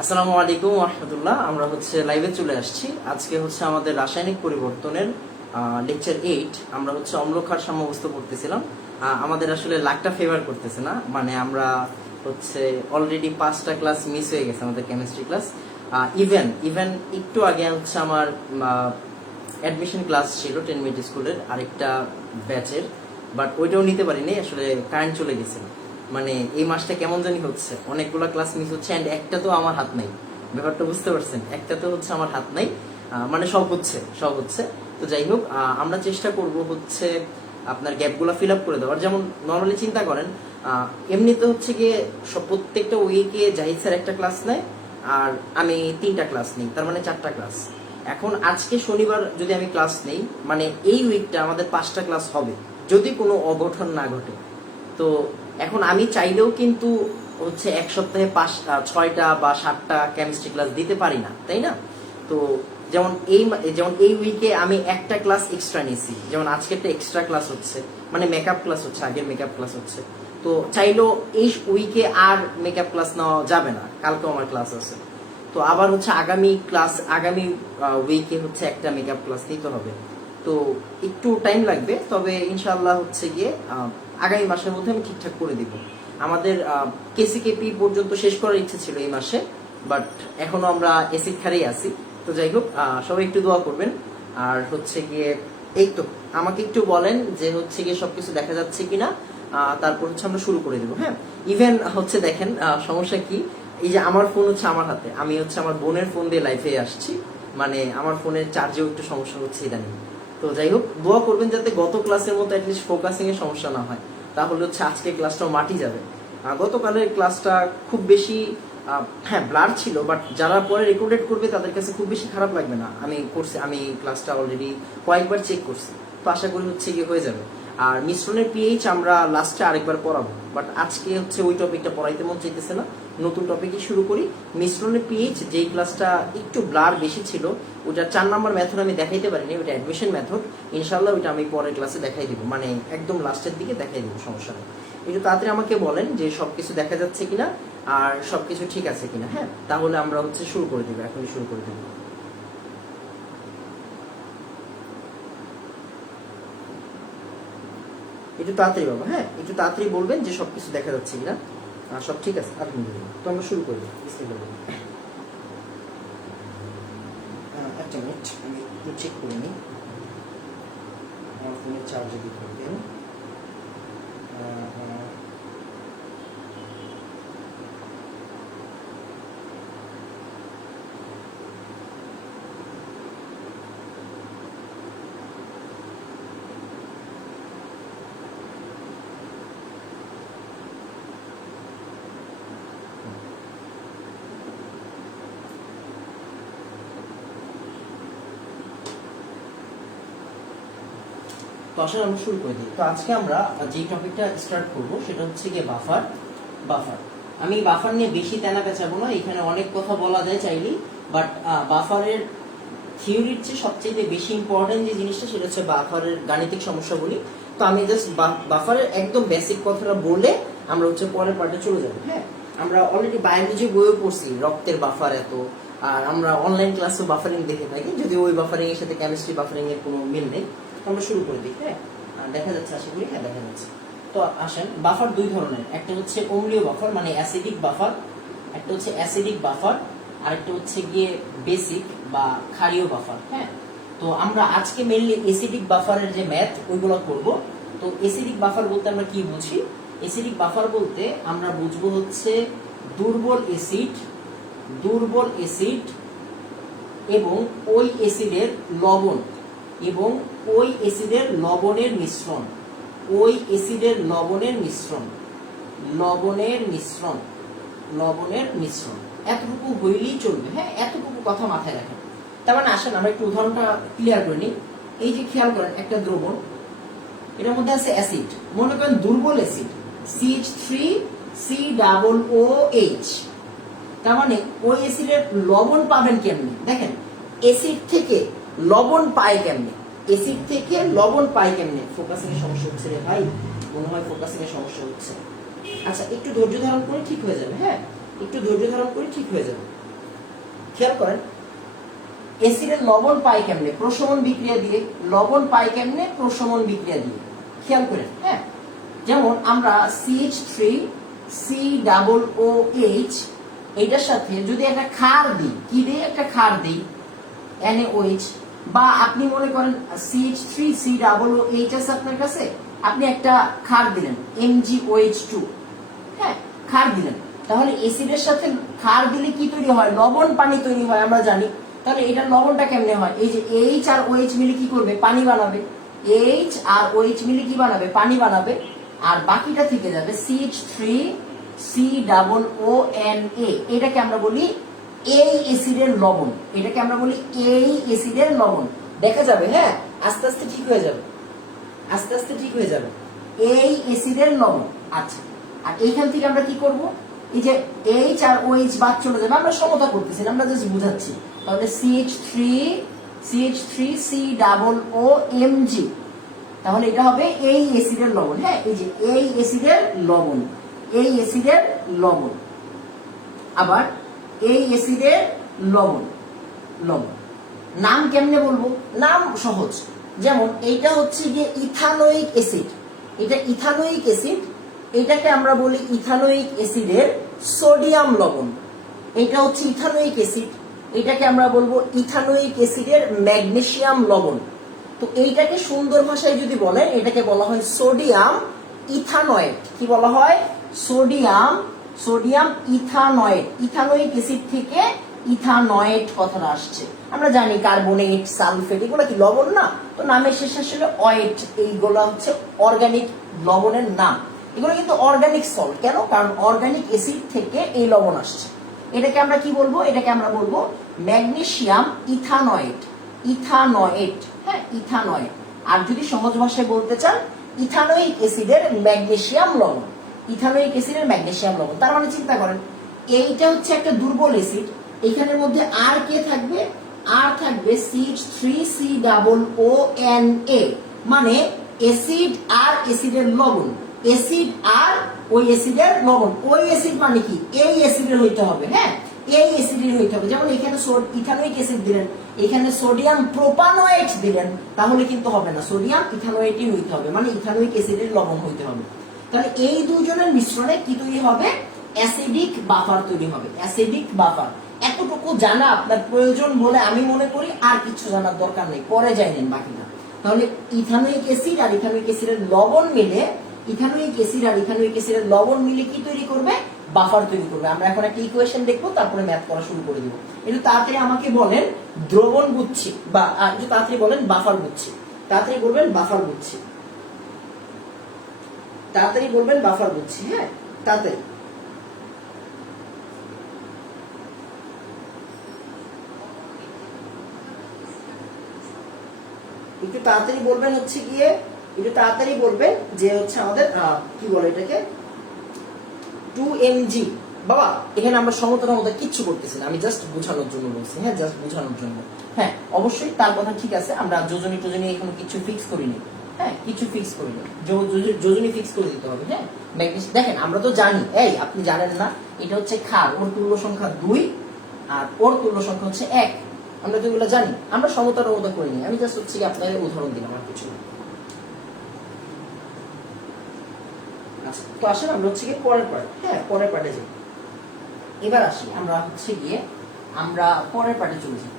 আসসালামু আলাইকুম ওয়া রাহমাতুল্লাহ। আমরা লাইভে চলে আসছি। আজকে আমাদের রাসায়নিক পরিবর্তনের লেকচার 8। আমরা অম্লক্ষার সাম্যাবস্থা পড়তেছিলাম। আমাদের আসলে লাকটা ফেভার করতেছে না, মানে আমরা অলরেডি 5টা ক্লাস মিস হয়ে গেছে আমাদের কেমিস্ট্রি ক্লাস। ইভেন একটু আগে আমার অ্যাডমিশন ক্লাস ছিল 10 মিনিট স্কুলের আরেকটা ব্যাচের, বাট ওইটাও নিতে পারিনি, আসলে কারেন্ট চলে গেছে। মানে এই মাসটা কেমন জানি হচ্ছে, অনেকগুলো ক্লাস মিস হচ্ছে, এন্ড একটা তো আমার হাত নাই। ব্যাপারটা বুঝতে পারছেন? একটা তো আমার হাত নাই, মানে সব হচ্ছে। তো যাই হোক, আমরা চেষ্টা করব আপনার গ্যাপগুলো ফিল আপ করে দেওয়ার। যেমন নর্মালি চিন্তা করেন, এমনিতে গিয়ে প্রত্যেকটা উইকে জাহিদ স্যার একটা ক্লাস নেয় আর আমি 3টা ক্লাস নিই, তার মানে 4টা ক্লাস। এখন আজকে শনিবার যদি আমি ক্লাস নেই, মানে এই উইকটা আমাদের 5টা ক্লাস হবে যদি কোনো অঘটন না ঘটে। তো এখন আমি চাইলেও কিন্তু এক সপ্তাহে 6টা বা 7টা কেমিস্ট্রি ক্লাস দিতে পারি না, তাই না? তো যেমন এই উইকে আমি একটা ক্লাস এক্সট্রা নিয়েছি, যেমন আজকে একটা এক্সট্রা ক্লাস হচ্ছে, মানে মেকআপ ক্লাস হচ্ছে, আগের মেকআপ ক্লাস হচ্ছে। তো চাইলেও এই উইকে আর মেকআপ ক্লাস নেওয়া যাবে না, কালকেও আমার ক্লাস আছে। তো আবার আগামী উইকে একটা মেকআপ ক্লাস নিতে হবে। তো একটু টাইম লাগবে, তবে ইনশাআল্লাহ গিয়ে আগামী মাসের মধ্যে আমি ঠিকঠাক করে দিব। আমাদের কেসিকেপি পর্যন্ত শেষ করার ইচ্ছে ছিল এই মাসে, বাট এখনো আমরা এসিড খারেই আছি। তো যাই হোক, সবাই একটু দোয়া করবেন। আর গিয়ে এই তো আমাকে একটু বলেন যে গিয়ে সবকিছু দেখা যাচ্ছে কিনা, তারপর আমরা শুরু করে দেবো। হ্যাঁ, ইভেন দেখেন সমস্যা কি, এই যে আমার ফোন আমার হাতে, আমি আমার বোনের ফোন দিয়ে লাইভে আসছি, মানে আমার ফোনের চার্জেও একটু সমস্যা হচ্ছে ইদানিং। তো যাই হোক, দোয়া করবেন যাতে গত ক্লাসের মতো অ্যাটলিস্ট ফোকাসিং এর সমস্যা না হয়, তাহলে আজকে ক্লাসটাও মাটি যাবে। গতকালের ক্লাসটা খুব বেশি হ্যাঁ ব্লার ছিল, বাট যারা পরে রেকর্ডেড করবে তাদের কাছে খুব বেশি খারাপ লাগবে না। আমি ক্লাসটা অলরেডি কয়েকবার চেক করছি, তো আশা করি গিয়ে হয়ে যাবে। আর মিশ্রণের পিএইচ আমরা লাস্টে আরেকবার পড়াবো, বাট আজকে ওই টপিকটা পড়াইতে মন চাইতেছে না, নতুন টপিকই শুরু করি। মিশ্রণের পিএইচ যেই ক্লাসটা একটু ব্লার বেশি ছিল, ওটা 4 নাম্বার মেথড আমি দেখাইতে পারিনি, ওটা অ্যাডমিশন মেথড। ইনশাআল্লাহ ওইটা আমি পরের ক্লাসে দেখাই দিব, মানে একদম লাস্টের দিকে দেখাই দিব, সমস্যা নেই। একটু তাড়াতাড়ি আমাকে বলেন যে সবকিছু দেখা যাচ্ছে কিনা আর সবকিছু ঠিক আছে কিনা। হ্যাঁ, তাহলে আমরা শুরু করে দিব, এখনই শুরু করে দেব। একটু তাড়াতাড়ি বাবা, হ্যাঁ একটু তাড়াতাড়ি বলবেন যে সবকিছু দেখা যাচ্ছে কিনা, সব ঠিক আছে আলহামদুলিল্লাহ। তো আমরা শুরু করি, একটা মিনিট আমি একটু চেক করে নিই আমার ফোনের চার্জ যদি করবেন। তো আসলে আমরা শুরু করে দিই। তো আজকে আমরা যে টপিকটা স্টার্ট করবো সেটা গিয়ে বাফার। আমি বাফার নিয়ে বেশি তেনা পেঁচাবো না, এখানে অনেক কথা বলা যায় চাইলেই, বাট বাফারের থিওরির চেয়ে সবচেয়ে বেশি ইম্পর্টেন্ট যে জিনিসটা সেটা বাফারের গাণিতিক সমস্যাগুলি। তো আমি জাস্ট বাফারের একদম বেসিক কথাটা বলে আমরা পরের পার্টে চলে যাবো। হ্যাঁ, আমরা অলরেডি বায়োলজি বইও পড়ছি রক্তের বাফার এত, আর আমরা অনলাইন ক্লাসে বাফারিং দেখে থাকি, যদি ওই বাফারিং এর সাথে কেমিস্ট্রি বাফারিং এর কোনো মিল নেই। আমরা শুরু করে দিই। হ্যাঁ, দেখা যাচ্ছে আশা করি, হ্যাঁ দেখা যাচ্ছে। তো আসেন, বাফার দুই ধরনের, একটা অম্লীয় বাফার মানে অ্যাসিডিক বাফার, একটা অ্যাসিডিক বাফার, আর একটা গিয়ে বেসিক বা ক্ষারীয় বাফার। হ্যাঁ, তো আমরা আজকে মেইনলি অ্যাসিডিক বাফারের যে ম্যাথ ওইগুলো করব। তো অ্যাসিডিক বাফার বলতে আমরা কি বুঝি? অ্যাসিডিক বাফার বলতে আমরা বুঝবো দুর্বল অ্যাসিড এবং ওই অ্যাসিডের লবণ এবং ওই অ্যাসিডের লবণের মিশ্রণ, লবণের মিশ্রণ এতটুকু হইলেই চলবে। হ্যাঁ, এতটুকু কথা মাথায় রাখেন। তার মানে আসেন আমরা একটু উদাহরণটা ক্লিয়ার করে নিই। এই যে খেয়াল করেন, একটা দ্রবণ, এটার মধ্যে আছে অ্যাসিড, মনে করেন দুর্বল অ্যাসিড CH3COOH। তার মানে ওই অ্যাসিডের লবণ পাবেন কেমনে? দেখেন, অ্যাসিড থেকে লবণ পায় কেমনে? ফোকাসিং এর সমস্যা হচ্ছে রে ভাই, মনে হয় ফোকাসিং এর সমস্যা হচ্ছে। আচ্ছা, একটু ধৈর্য ধারণ করে ঠিক হয়ে যাবে। হ্যাঁ, একটু ধৈর্য ধারণ করে ঠিক হয়ে যাবে। খেয়াল করেন অ্যাসিডের লবণ পায় কেমনে? প্রশমন বিক্রিয়া দিয়ে। লবণ পায় কেমনে? প্রশমন বিক্রিয়া দিয়ে। খেয়াল করেন, হ্যাঁ, যেমন আমরা CH3COOH এটার সাথে যদি একটা ক্ষার দিই, কি দিই? একটা ক্ষার দিই NaOH, বা আপনি মনে করেন CH3COOH আছে আপনার কাছে, আপনি একটা ক্ষার দিলেন MgOH2, হ্যাঁ, ক্ষার দিলেন, তাহলে অ্যাসিডের সাথে ক্ষার দিলে কি তৈরি হয়? লবণ পানি তৈরি হয়, আমরা জানি। তাহলে এটা লবণটা কেমনে হয়? এই যে H আর OH মিলে কি করবে? পানি বানাবে। H আর OH মিলে কি বানাবে? পানি বানাবে। আর বাকিটা থেকে যাবে CH3COONA, এটাকে আমরা বলি এই অ্যাসিডের লবণ। এটাকে আমরা বলি এই অ্যাসিডের লবণ। দেখা যাবে, হ্যাঁ, আস্তে আস্তে ঠিক হয়ে যাবে, আস্তে আস্তে ঠিক হয়ে যাবে। এই অ্যাসিডের লবণ। আচ্ছা, আর এইখান থেকে আমরা কি করব? এই যে H আর OH বাদ চলে যাবে, আমরা সমতা করতেছি, আমরা জাস্ট বুঝাচ্ছি। তাহলে CH3COOMG, তাহলে এটা হবে এই অ্যাসিডের লবণ। হ্যাঁ, এই যে এই অ্যাসিডের লবণ, এই অ্যাসিডের লবণ। আবার এই অ্যাসিডের লবণ, লবণ। নাম কেমনে বলবো? নাম সহজ, যেমন এইটা হচ্ছে গিয়ে ইথানোয়িক অ্যাসিড, এটা ইথানোয়িক অ্যাসিড, এটাকে আমরা বলি ইথানোয়িক অ্যাসিডের সোডিয়াম লবণ। এটা হচ্ছে ইথানোয়িক অ্যাসিড, এটাকে আমরা বলবো ইথানোয়িক অ্যাসিডের ম্যাগনেসিয়াম লবণ। তো এইটাকে সুন্দর ভাষায় যদি বলেন, এটাকে বলা হয় সোডিয়াম ইথানয়েট। কি বলা হয়? Sodium ethanoate. ইথানোয়িক অ্যাসিড থেকে ইথানয়েট কথাটা আসছে। আমরা জানি কার্বনেট, সালফেট এগুলো কি লবণ না? তো নামের শেষে আসলে অয়েট, এইগুলো হচ্ছে অর্গানিক লবণের নাম। এগুলো কিন্তু অর্গানিক সল্ট। কেন? কারণ অর্গানিক অ্যাসিড থেকে এই লবণ আসছে। এটাকে আমরা কি বলবো? এটাকে আমরা বলবো ম্যাগনেসিয়াম ইথানয়েট। ইথানয়েট, হ্যাঁ, ইথানয়েট। আর যদি সহজ ভাষায় বলতে চান, ইথানোয়িক অ্যাসিডের ম্যাগনেসিয়াম লবণ। ইথানোয়িক অ্যাসিডের ম্যাগনেসিয়াম লবণ। তার মানে চিন্তা করেন, এইটা হচ্ছে একটা দুর্বল অ্যাসিড, এখানের মধ্যে আর কে থাকবে? আর থাকবে CH3COONA, মানে অ্যাসিড আর অ্যাসিডের লবণ। অ্যাসিড আর ওই অ্যাসিডের লবণ। ওই অ্যাসিড মানে কি? এই অ্যাসিডের হইতে হবে, হ্যাঁ, এই অ্যাসিডের হইতে হবে। যেমন এখানে ইথানোয়িক অ্যাসিড দিলেন, এখানে সোডিয়াম প্রোপানয়েট দিলেন, তাহলে কিন্তু হবে না, সোডিয়াম ইথানোয়েটই হইতে হবে, মানে ইথানোয়িক অ্যাসিডের লবণ হইতে হবে। তাহলে এই দুইজনের মিশ্রণে কি তৈরি হবে? অ্যাসিডিক বাফার তৈরি হবে। Acidic buffer. এতটুকু জানা আপনার প্রয়োজন বলে আমি মনে করি, আর কিছু জানার দরকার নেই, পরে যাইলেন বাকিটা। তাহলে ইথানোয়িক অ্যাসিড আর ইথানোয়িক অ্যাসিডের লবণ মিলে, ইথানোয়িক অ্যাসিড আর ইথানোয়িক অ্যাসিডের লবণ মিলে কি তৈরি করবে? বাফার তৈরি করবে। আমরা এখন একটা ইকুয়েশন দেখবো, তারপরে ম্যাথ করা শুরু করে দিব। একটু তাড়াতাড়ি আমাকে বলেন দ্রবণ বুঝছি, বা একটু তাড়াতাড়ি বলেন বাফার বুঝছি। তাড়াতাড়ি বলবেন বাফার বুঝছি, তাড়াতাড়ি বলবেন বাফার বুঝছি। হ্যাঁ, তাড়াতাড়ি। একটু তাড়াতাড়ি বলবেন, হচ্ছে গিয়ে একটু তাড়াতাড়ি বলবেন যে হচ্ছে আমাদের কি বলে এটাকে 2mg। বাবা, এখানে আমরা সমতা কিচ্ছু করতেছি না, আমি জাস্ট বোঝানোর জন্য বলছি। হ্যাঁ, জাস্ট বোঝানোর জন্য। হ্যাঁ, অবশ্যই তার কথা ঠিক আছে, আমরা যোজনী টোজনী এখনো কিছু ফিক্স করিনি। হ্যাঁ, কিছু ফিক্স করিনি, যোজনী ফিক্স করে দিতে হবে। হ্যাঁ, দেখেন আমরা তো জানি, এই আপনি জানেন না, এটা হচ্ছে ক্ষার, ওর তুল্য সংখ্যা 2 আর ওর তুল্য সংখ্যা হচ্ছে 1। আমরা তো এগুলো জানি, আমরা সমতা করিনি, আমি জাস্ট হচ্ছে কি আপনাদের উদাহরণ দিলাম, আর কিছু না। আচ্ছা, তো আসেন আমরা হচ্ছে গিয়ে পরের পার্ট। হ্যাঁ, পরের পার্টে যাই। এবার আসি আমরা হচ্ছে গিয়ে আমরা পরের পার্টে চলে যাই।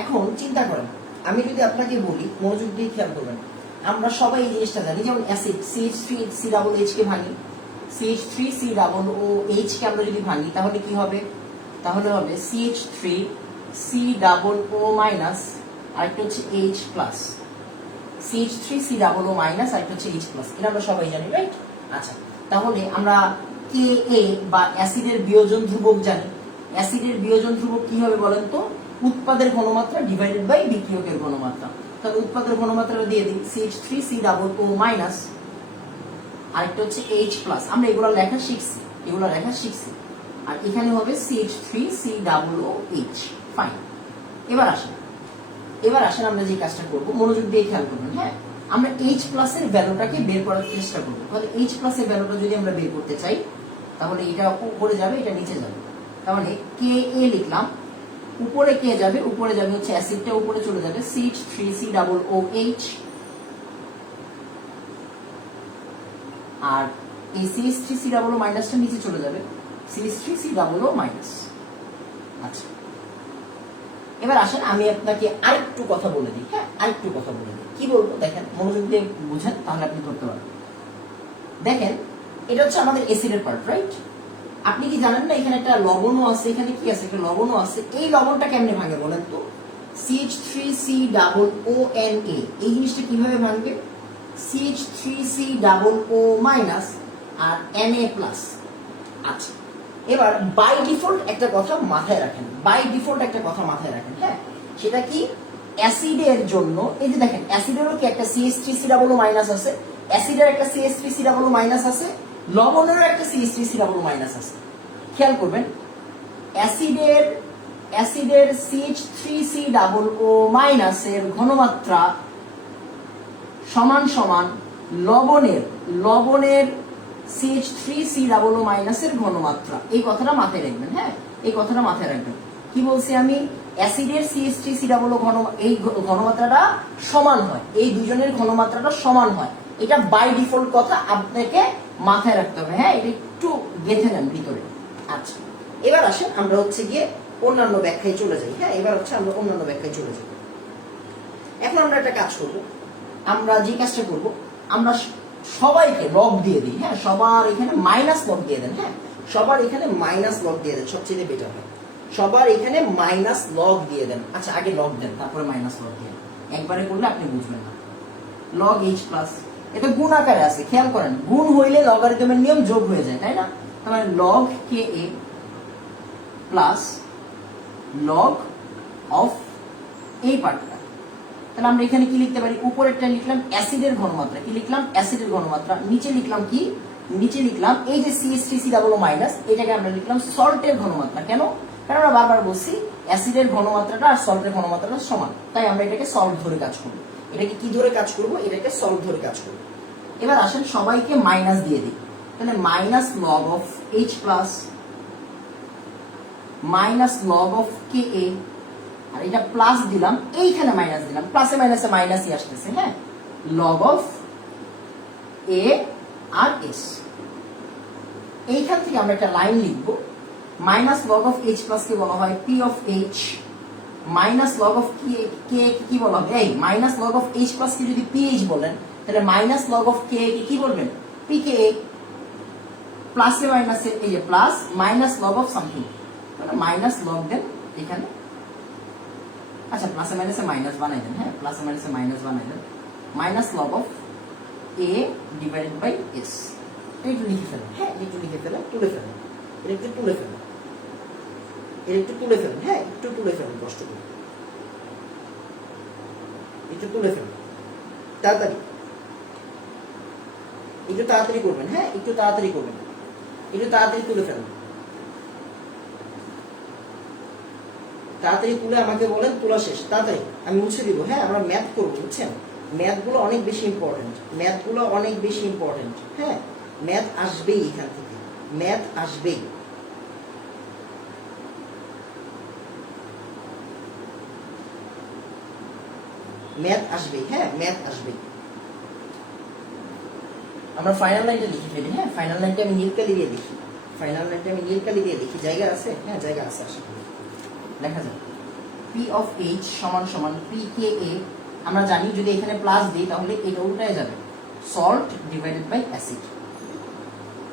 এখন চিন্তা করেন, আমি যদি আপনাকে বলি, মনোযোগ দিয়ে খেয়াল করবেন, আমরা সবাই এই জিনিসটা জানি, যেমন অ্যাসিড CH3COOH কে ভাঙি, CH3COOH কে আমরা যদি ভাঙি, তাহলে কি হবে? তাহলে হবে CH3COO- আর একটা হচ্ছে H+, CH3COO- আর একটা হচ্ছে H+, এটা আমরা সবাই জানি, রাইট? আচ্ছা, তাহলে আমরা Ka বা অ্যাসিডের বিয়োজন ধ্রুবক জানি। অ্যাসিডের বিয়োজন ধ্রুবক কি হবে বলেন তো? উৎপাদের ঘনমাত্রা ডিভাইডেড বাই বিক্রিয়কের ঘনমাত্রা। তাহলে উৎপাদের ঘনমাত্রাটা দিয়ে দিই, CH3COO- আরেকটা হচ্ছে H+। আমরা এগুলো লেখা শিখছি, আর এখানে হবে CH3COOH। ফাইন। এবার আসেন আমরা যে কাজটা করব, মনোযোগ দিয়ে খেয়াল করবেন। হ্যাঁ, আমরা H+ এর ভ্যালুটাকে বের করার চেষ্টা করব। তাহলে H+ এর ভ্যালুটা যদি আমরা বের করতে চাই, তাহলে এটা উপরে যাবে, এটা নিচে যাবে। তার মানে Ka লিখলাম, উপরে কে যাবে, উপরে যাবে হচ্ছে অ্যাসিডটা উপরে চলে যাবে CH3COOH, আর এই CH3COO মাইনাসটা নিচে চলে যাবে CH3COO মাইনাস। আচ্ছা, এবার আসেন আমি আপনাকে আরেকটু কথা বলে দিই। হ্যাঁ, আরেকটু কথা বলে দিই। কি বলবো দেখেন, মনোযোগ দিয়ে বুঝেন তাহলে আপনি ধরতে পারবেন। দেখেন, এটা হচ্ছে আমাদের অ্যাসিডের পার্ট, রাইট? আপনি কি জানেন না এখানে একটা লবণও আছে, এখানে কি আছে, একটা লবণও আছে। এই লবণটা কেমনে ভাঙে বলেন তো? CH3COONA, এই জিনিসটা কিভাবে ভাঙবে? CH3COO মাইনাস আর Na প্লাস। আচ্ছা, এবার বাই ডিফল্ট একটা কথা মাথায় রাখেন, বাই ডিফল্ট একটা কথা মাথায় রাখেন। হ্যাঁ, সেটা কি? অ্যাসিডের জন্য এই যে দেখেন, অ্যাসিডেরও কি একটা CH3COO মাইনাস আছে, অ্যাসিডের একটা CH3COO মাইনাস আছে, লবণেরও একটা CH3COO মাইনাস আছে। খেয়াল করবেন, অ্যাসিডের CH3COO মাইনাসের ঘনমাত্রা সমান সমান লবণের CH3COO মাইনাসের ঘনমাত্রা। এই কথাটা মাথায় রাখবেন। হ্যাঁ, এই কথাটা মাথায় রাখবেন। কি বলছি আমি? অ্যাসিডের CH3COO এই ঘনমাত্রাটা সমান হয়, এই দুজনের ঘনমাত্রাটা সমান হয়। এটা বাই ডিফল্ট কথা, আপনাকে মাথায় রাখতে হবে। হ্যাঁ, এটা একটু গেঁথে নেন ভিতরে। আচ্ছা, এবার আসেন আমরা হচ্ছে গিয়ে অন্যান্য ব্যাখ্যায় চলে যাই। হ্যাঁ, এবার হচ্ছে আমরা অন্যান্য ব্যাখ্যায় চলে যাই। এখন আমরা একটা কাজ করব, আমরা যে কাজটা করব, আমরা সবাইকে লগ দিয়ে দিই। হ্যাঁ, সবার এখানে মাইনাস লগ দিয়ে দেন। হ্যাঁ, সবার এখানে মাইনাস লগ দিয়ে দেন, সবচেয়ে বেটার হয়। সবার এখানে মাইনাস লগ দিয়ে দেন। আচ্ছা, আগে লগ দেন, তারপরে মাইনাস লগ দিয়ে। একবারে করলে আপনি বুঝবেন না। লগ H প্লাস, এটা গুণ আকারে আছে, খেয়াল করেন। গুণ হইলে লগারিদমের নিয়ম যোগ হয়ে যায়, তাই না? তাহলে log KA plus log of এই পার্টটা। তাহলে আমরা এখানে কি লিখতে পারি? উপরেরটা লিখলাম অ্যাসিডের ঘনমাত্রা, কি লিখলাম? অ্যাসিডের ঘনমাত্রা। নিচে লিখলাম কি? নিচে লিখলাম এই যে CH3COO মাইনাস, এটাকে আমরা লিখলাম সল্টের ঘনমাত্রা। কেন? কারণ আমরা বারবার বলছি অ্যাসিডের ঘনমাত্রাটা আর সল্টের ঘনমাত্রাটা সমান, তাই আমরা এটাকে সল্ট ধরে কাজ করব। এটাকে কি ধরে কাজ করব? এটাকে সল্ট ধরে কাজ করব। এবার আসেন সবাইকে মাইনাস দিয়ে দিই। তাহলে minus log of H plus minus log of KA, আর এটা প্লাস দিলাম, এইখানে মাইনাস দিলাম, প্লাসে মাইনাসে মাইনাসই আসতেছে। হ্যাঁ, লগ অফ A আর S। এইখান থেকে আমরা একটা লাইন লিখব। Minus log of H plus কে বলা হয় P of H, minus log of কে কি বলা হবে? এই minus log of H plus কে যদি PH বলেন, তাহলে মাইনাস লগ অফ কে কি বলবেন? PKA। প্লাসে মাইনাসে এই যে plus minus log of something, তাহলে মাইনাস লগ দেন এখানে। আচ্ছা, প্লাসে মাইনাসে মাইনাস বানাই দেন। হ্যাঁ, প্লাসে মাইনাসে মাইনাস বানাই দেন। Minus log of A divided by S। একটু লিখে ফেলেন। হ্যাঁ, একটু লিখে ফেলেন, তুলে ফেলেন, এটা একটু তুলে ফেলেন, এটা একটু তুলে ফেলেন। হ্যাঁ, একটু তুলে ফেলেন, কষ্ট করে একটু তুলে ফেলেন, তাড়াতাড়ি, একটু তাড়াতাড়ি করবেন। হ্যাঁ, একটু তাড়াতাড়ি করবেন, একটু তাড়াতাড়ি তুলে ফেলেন, তাড়াতাড়ি তুলে আমাকে বলেন তোলা শেষ, তাড়াতাড়ি আমি মুছে দিব। হ্যাঁ, আমরা ম্যাথ করবো, বুঝছেন? ম্যাথগুলো অনেক বেশি ইম্পর্টেন্ট, ম্যাথগুলো অনেক বেশি ইম্পর্টেন্ট। হ্যাঁ, ম্যাথ আসবেই এখান থেকে, ম্যাথ আসবেই। ম্যাথ আসবেই। হ্যাঁ, ম্যাথ আসবেই। আমরা ফাইনাল লাইনটা লিখে ফেলি। হ্যাঁ, ফাইনাল লাইনটা আমি নীল কালি দিয়ে লিখি, ফাইনাল লাইনটা আমি নীল কালি দিয়ে লিখি। জায়গা আছে? হ্যাঁ, জায়গা আছে, আশা করি লেখা যায়। P অফ H সমান সমান PKA। আমরা জানি যদি এখানে প্লাস দিই তাহলে এটা উল্টায় যাবে, সল্ট ডিভাইডেড বাই অ্যাসিড।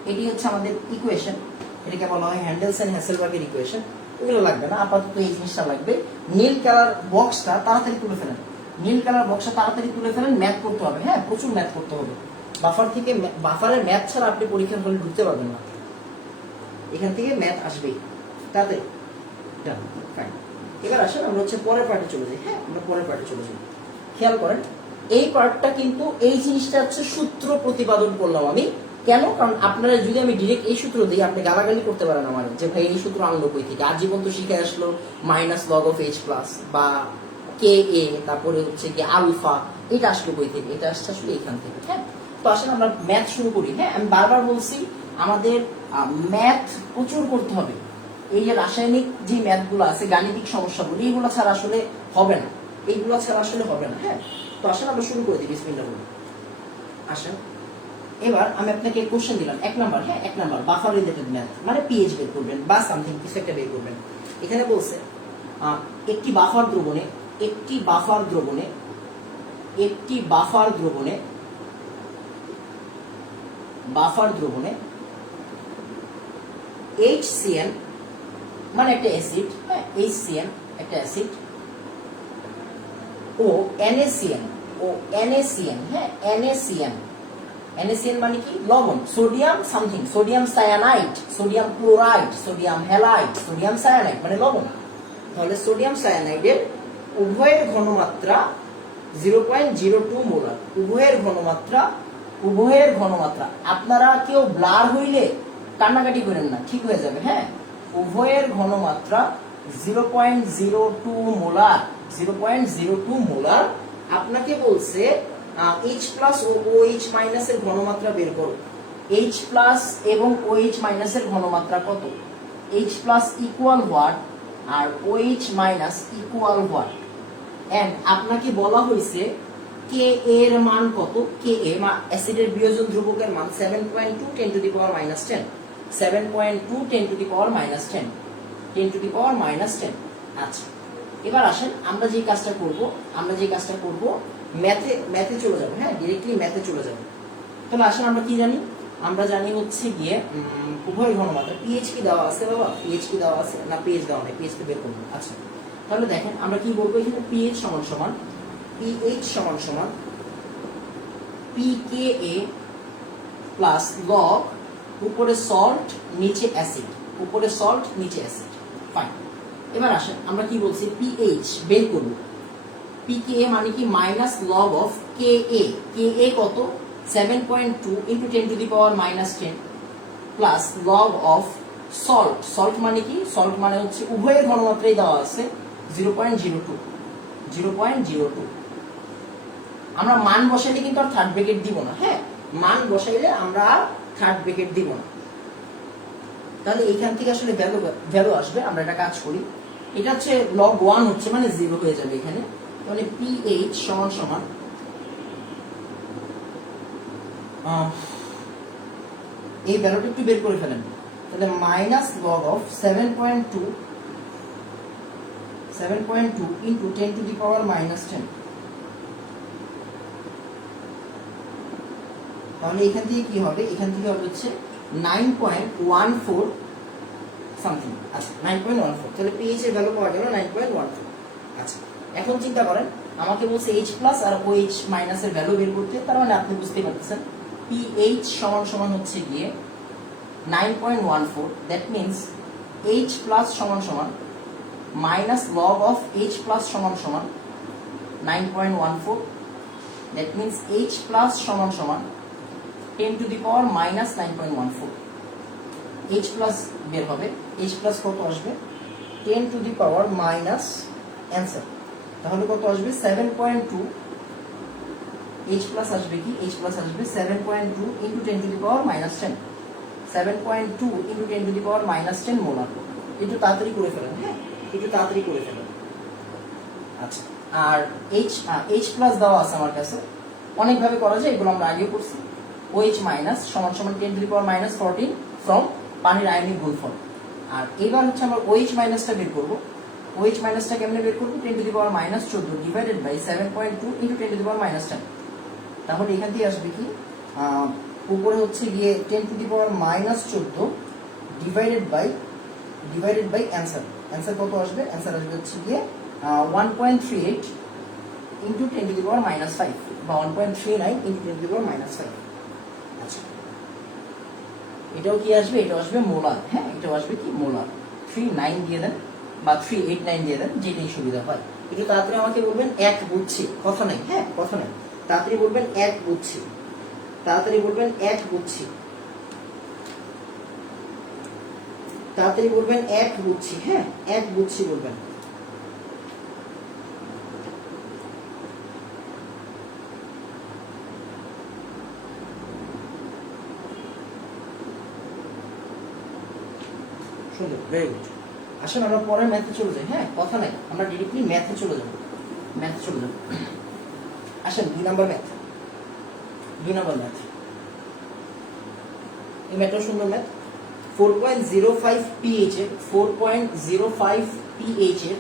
এটি হচ্ছে আমাদের ইকুয়েশন, এটাকে বলা হয় হ্যান্ডেলসন হ্যাসেলবার্গের ইকুয়েশন। এগুলো লাগবে না, আপাতত এই জিনিসটা লাগবে। নীল কালার বক্সটা তাড়াতাড়ি তুলে ফেলেন, নীল কালার বক্সটা তাড়াতাড়ি তুলে ফেলেন। ম্যাথ করতে হবে। হ্যাঁ, প্রচুর ম্যাথ করতে হবে। বাফার থেকে, বাফারের ম্যাথ ছাড়া আপনি পরীক্ষার হলে ঢুকতে পারবেন না। এখান থেকে ম্যাথ আসবেই, তাড়াতাড়ি। ফাইন। এবার আসেন আমরা হচ্ছে পরের পার্টে চলে যাই। হ্যাঁ, আমরা পরের পার্টে চলে যাই। খেয়াল করেন, এই পার্টটা কিন্তু এই জিনিসটা হচ্ছে সূত্র প্রতিপাদন করলাম আমি। কেন? কারণ আপনারা যদি আমি ডিরেক্ট এই সূত্র দিই, আপনি গালাগালি করতে পারেন আমার, যে ভাই এই সূত্র আনলো কই থেকে? আজীবন তো শিখে আসলো minus log of H plus বা KA, তারপরে হচ্ছে কি আলফা, এটা আসলো কই থেকে? এটা আসছে আসলে এখান থেকে। হ্যাঁ, তো আসেন আমরা ম্যাথ শুরু করি। হ্যাঁ, আমি বারবার বলছি আমাদের ম্যাথ প্রচুর করতে হবে, এই যে রাসায়নিক যে ম্যাথগুলো আছে, গাণিতিক সমস্যাগুলো, এইগুলো ছাড়া আসলে হবে না, এইগুলো ছাড়া আসলে হবে না। হ্যাঁ, তো আসেন আমরা শুরু করে দিই, বিসমিল্লাহ বলে। আসেন, এবার আমি আপনাকে কোশ্চেন দিলাম 1 নাম্বার। হ্যাঁ, 1 নাম্বার বাফার রিলেটেড ম্যাথ, মানে পিএইচ বের করবেন বা সামথিং কিছু একটা বের করবেন। এখানে বলছে একটি বাফার দ্রবণে HCN মানে একটা অ্যাসিড, হ্যাঁ, HCN একটা অ্যাসিড, ও NaCN, হ্যাঁ, NaCN মানে কি? লবণ, sodium something, sodium cyanide, sodium chloride, sodium halide, sodium cyanide মানে লবণ। তাহলে সোডিয়াম সায়ানাইডের উভয়ের ঘনমাত্রা 0.02 মোলার। উভয়ের ঘনমাত্রা আপনারা কেউ ব্লার হইলে কান্নাকাটি করেন না, ঠিক হয়ে যাবে। হ্যাঁ, উভয়ের ঘনমাত্রা 0.02 মোলার, 0.02 মোলার। আপনাকে বলছে H প্লাস ও OH মাইনাসের ঘনমাত্রা বের করো। H প্লাস এবং OH মাইনাসের ঘনমাত্রা কত? H প্লাস ইকুয়াল হোয়াট আর OH minus equal what. And আপনাকে বলা হয়েছে Ka এর মান কত? Ka অ্যাসিডের বিয়োজন ধ্রুবকের মান 7.2 10 to the power minus 10, 7.2 10 to the power minus 10, 10 to the power minus 10। আচ্ছা, এবার আসেন আমরা যে কাজটা করব ম্যাথে চলে যাব। হ্যাঁ, ডিরেক্টলি ম্যাথে চলে যাব। তাহলে আসেন আমরা কি জানি? আমরা জানি হচ্ছে গিয়ে উভয় ঘনমাত্রা। পিএইচ কি দেওয়া আছে বাবা? পিএইচ কি দেওয়া আছে? না, পিএইচ দেওয়া নেই, পিএইচ কে বের করব। আচ্ছা, তাহলে দেখেন আমরা কি বলবো এখানে? পিএইচ সমান সমান pKa প্লাস লগ উপরে সল্ট নিচে অ্যাসিড, ফাইন। এবার আসেন আমরা কি বলছি? পিএইচ বের করব। pKa মানে কি? Minus log of Ka। Ka কত? 7.2 into 10 to the power minus 10 plus log of salt মানে কি? সল্ট মানে হচ্ছে উভয়ের ঘনমাত্রাই দেওয়া আছে 0.02। আমরা মান বসাইলে কিন্তু আর থার্ড ব্র্যাকেট দিব না। হ্যাঁ, মান বসাইলে আমরা আর থার্ড ব্র্যাকেট দিব না। তাহলে এইখান থেকে আসলে ভ্যালু আসবে। আমরা এটা কাজ করি, এটা হচ্ছে লগ 1 হচ্ছে মানে 0 হয়ে যাবে এখানে। তাহলে পিএইচ সমান সমান এই ভ্যালুটা একটু বের করে ফেলেন। তাহলে minus log of 7.2 into 10 to the power minus 10। তাহলে এখান থেকে কি হবে? এখান থেকে হবে হচ্ছে 9.14 সামথিং। আচ্ছা, 9.14। তাহলে পিএইচ এর ভ্যালু পাওয়া গেল 9.14। আচ্ছা, এখন চিন্তা করেন, আমাকে বলছে H প্লাস আর OH মাইনাসের ভ্যালু বের করতে। তার মানে আপনি বুঝতে পারতেছেন পিএইচ সমান সমান হচ্ছে গিয়ে 9.14। দ্যাট মিন্স H প্লাস সমান সমান minus log of H plus সমান সমান 9.14। দ্যাট মিন্স H প্লাস সমান সমান 10 to the power minus 9.14। H plus বের হবে। H প্লাস কত আসবে? 10 to the power minus answer. তাহলে কত আসবে? 7.2। H প্লাস আসবে কি? H প্লাস আসবে 7.2 into 10 to the power minus 10, 7.2 into 10 to the power minus 10 molar. একটু তাড়াতাড়ি করে ফেলেন। হ্যাঁ, একটু তাড়াতাড়ি করে ফেলেন। আচ্ছা, আর H প্লাস দেওয়া আছে আমার কাছে, অনেকভাবে করা যায়, এগুলো আমরা আগেও করছি। OH মাইনাস সমান সমান 10 to the power minus 14 from পানির আয়নিক গুণফল। আর এবার হচ্ছে আমরা OH মাইনাসটা বের করব। OH মাইনাসটা কেমনে বের করব? 10 to the power minus 14 divided by 7.2 into 10 to the power minus 10। তাহলে এখান থেকে আসবে কি? উপরে হচ্ছে গিয়ে 10 to the power minus 14 divided by answer. Answer কত আসবে? অ্যান্সার আসবে হচ্ছে গিয়ে 1.38 into 10 to the power minus 5 বা 1.39 into 10 to the power minus 5। আচ্ছা, এটাও কি আসবে? এটাও আসবে মোলার। হ্যাঁ, এটাও আসবে কি? মোলার। 39 দিয়ে দেন বা 389 দিয়ে দেন, যেটাই সুবিধা হয়। একটু তাড়াতাড়ি আমাকে বলবেন এক বুঝছি, কথা নাই। হ্যাঁ, কথা নাই, তাড়াতাড়ি বলবেন এক বুঝছি, তাড়াতাড়ি বলবেন এক বুঝছি, তাড়াতাড়ি বলবেন এক বুঝছি। হ্যাঁ, এক বুঝছি বলবেন। সুন্দর, ভেরি গুড। আসেন আমরা পরের ম্যাথে চলে যাই। হ্যাঁ, কথা নাই, আমরা ডিরেক্টলি ম্যাথে চলে যাব। আসেন 2 নাম্বার ম্যাথ। এই ম্যাথটাও সুন্দর ম্যাথ। 4.05 pH এর 4.05 pH এর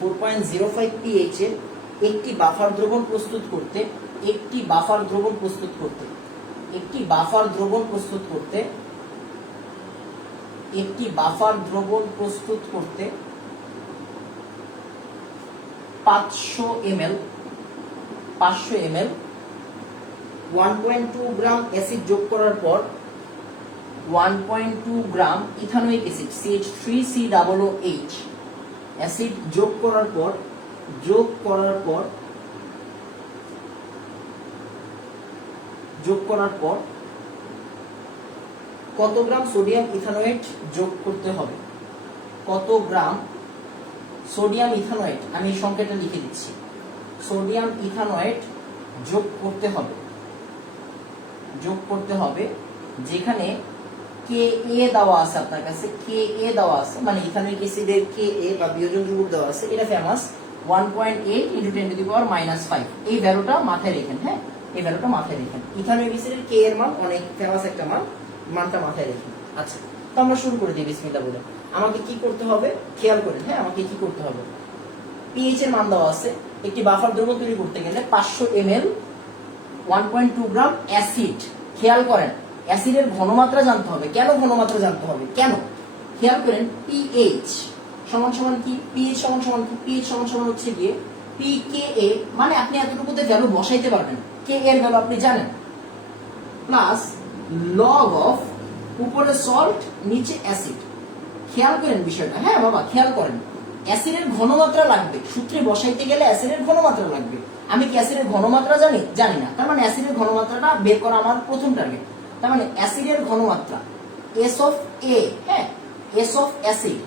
4.05 pH এর একটি বাফার দ্রবণ প্রস্তুত করতে 500 ml 1.2 গ্রাম অ্যাসিড যোগ করার পর 1.2 গ্রাম ইথানোয়িক অ্যাসিড CH3COOH অ্যাসিড যোগ করার পর কত গ্রাম সোডিয়াম ইথানোয়েট যোগ করতে হবে? কত গ্রাম সোডিয়াম ইথানোয়েট, আমি এই সংখ্যাটা লিখে দিচ্ছি, সোডিয়াম ইথানোয়েট যোগ করতে হবে যেখানে Ka দেওয়া আছে আপনার কাছে, Ka দেওয়া আছে, মানে ইথানোয়িক অ্যাসিডের Ka বা বিয়োজন ধ্রুবক দেওয়া আছে, এটা ফেমাস 1.8 × 10⁻⁵। এই ভ্যালুটা মাথায় রাখেন। হ্যাঁ, এই ভ্যালুটা মাথায় রাখেন। ইথানোয়িক অ্যাসিডের Ka এর মান অনেক ফেমাস একটা মানটা মাথায় রাখেন। আচ্ছা, তো আমরা শুরু করে দিই বিসমিল্লাহ বলে। আমাকে কি করতে হবে খেয়াল করেন। হ্যাঁ, আমাকে কি করতে হবে, পিএইচ এর মান দেওয়া আছে। একটি বাফার দ্রবণ তৈরি করতে গেলে 500 ml 1.2 গ্রাম অ্যাসিড। খেয়াল করেন, অ্যাসিডের ঘনমাত্রা জানতে হবে। কেন ঘনমাত্রা জানতে হবে? কেন? খেয়াল করেন, পিএইচ সমান সমান কি? পিএইচ সমান সমান কি? পিএইচ সমান সমান হচ্ছে গিয়ে পিকেএ, মানে আপনি এতটুকুতে ভ্যালু বসাইতে পারবেন, কে এর ভ্যালু আপনি জানেন, প্লাস লগ অফ উপরে সল্ট নিচে অ্যাসিড। খেয়াল করেন বিষয়টা। হ্যাঁ বাবা, খেয়াল করেন, অ্যাসিডের ঘনমাত্রা লাগবে, সূত্রে বসাইতে গেলে অ্যাসিডের ঘনমাত্রা লাগবে। আমি কি অ্যাসিডের ঘনমাত্রা জানি না, তার মানে অ্যাসিডের ঘনমাত্রাটা বের করা আমার প্রথম টার্গেট। তার মানে অ্যাসিডের ঘনমাত্রা এস অফ এ, হ্যাঁ এস অফ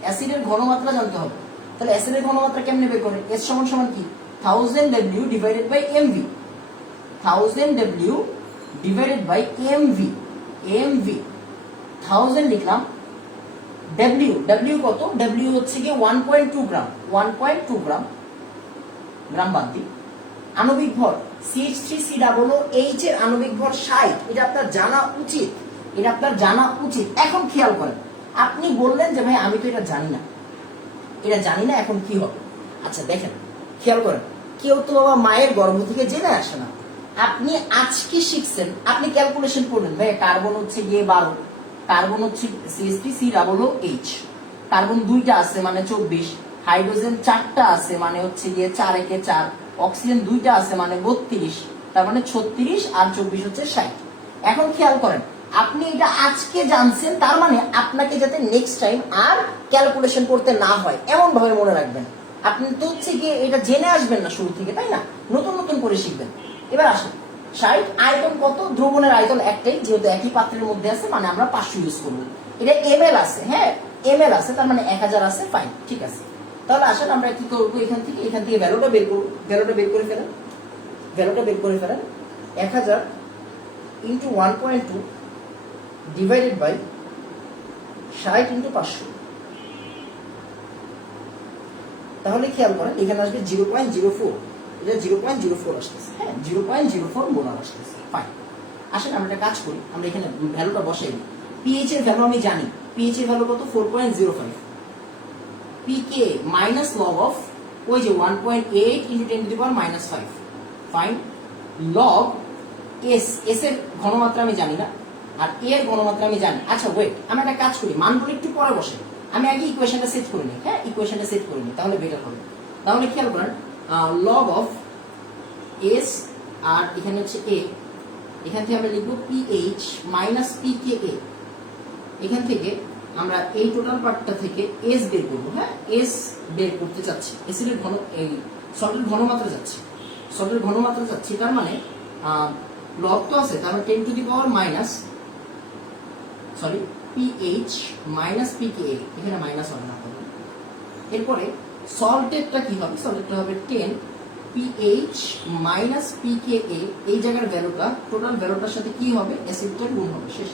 অ্যাসিডের ঘনমাত্রা জানতে হবে। তাহলে অ্যাসিডের ঘনমাত্রা কেমনে বের করেন? এস সমান সমান কি? 1000 W divided by mv, 1000 W divided by mv, 1000 লিখলাম। W কত? W হচ্ছে গিয়ে 1.2 গ্রাম, 1.2 গ্রাম বাদ দিই। আণবিক ভর CH3COOH এর আণবিক ভর 60। এটা আপনার জানা উচিত। এখন খেয়াল করেন, আপনি বললেন যে ভাই আমি তো এটা জানি না, এখন কি হবে? আচ্ছা দেখেন, খেয়াল করেন, কেউ তো বাবা মায়ের গর্ভ থেকে জেনে আসে না। আপনি আজকে শিখছেন, আপনি ক্যালকুলেশন করলেন, ভাই কার্বন হচ্ছে গিয়ে 12, কার্বন হচ্ছে CH3COOH, কার্বন 2টা আছে মানে 24, হাইড্রোজেন 4টা আছে মানে হচ্ছে গিয়ে 4 একে 4, অক্সিজেন 2টা আছে মানে 32, তার মানে 36 আর 24 হচ্ছে 60। এখন খেয়াল করেন, আপনি এটা আজকে জানছেন, তার মানে আপনাকে যাতে নেক্সট টাইম আর ক্যালকুলেশন করতে না হয় এমন ভাবে মনে রাখবেন। আপনি তো হচ্ছে গিয়ে এটা জেনে আসবেন না শুরু থেকে, তাই না? নতুন করে শিখবেন। এবার আসেন, 60 আয়তন কত? দ্রবণের আয়তন একটাই, যেহেতু একই পাত্রের মধ্যে আছে মানে আমরা 500 ইউজ করব। এটা ml আছে, হ্যাঁ ml আছে, তার মানে 1000 আছে, ফাইন, ঠিক আছে। তাহলে আসেন আমরা কি করবো, এখান থেকে ভ্যালুটা বের করবো। ভ্যালুটা বের করে ফেলেন। 1000 ইন্টু 1.2 ডিভাইডেড বাই 60 ইন্টু 500। তাহলে খেয়াল করেন, এখানে আসবে 0.04, এটা 0.04 আসতেছে। হ্যাঁ, 0.04 মোলার আসতেছে, ফাইন। আসেন আমরা একটা কাজ করি, আমরা এখানে ভ্যালুটা বসাই দিই। পিএইচ এর ভ্যালু আমি জানি, পিএইচ এর ভ্যালু কত? 4.05। পিকে মাইনাস লগ অফ ওই যে 1.8 ইন্টু 10⁻⁵, ফাইন, লগ এস এর ঘনমাত্রা আমি জানি না, আর এ এর ঘনমাত্রা আমি জানি। আচ্ছা ওয়েট, আমি একটা কাজ করি, মানগুলো একটু পরে বসে, আমি আগে ইকুয়েশনটা সেট করে নিই। হ্যাঁ, ইকুয়েশনটা সেট করে নিই, তাহলে বেটার হবে। তাহলে খেয়াল করেন, লগ অফ এস আর এখানে হচ্ছে এ, এখান থেকে আমরা লিখবো পিএইচ মাইনাস পিকেএ। এখান থেকে আমরা এই টোটাল পার্টটা থেকে এস বের করবো। হ্যাঁ, এস বের করতে চাচ্ছি, এসিডের সল্টের ঘনমাত্রা যাচ্ছে, তার মানে লগ তো আছে, তার মানে 10⁻⁻, পিএইচ মাইনাস পিকেএ, এখানে মাইনাস হবে না। এরপরে সল্টেরটা কি হবে? সল্টেরটা হবে 10 পিএইচ মাইনাস পিকেএ। এই জায়গার ভ্যালুটা টোটাল ভ্যালুটার সাথে কি হবে? অ্যাসিডটার গুণ হবে, শেষ।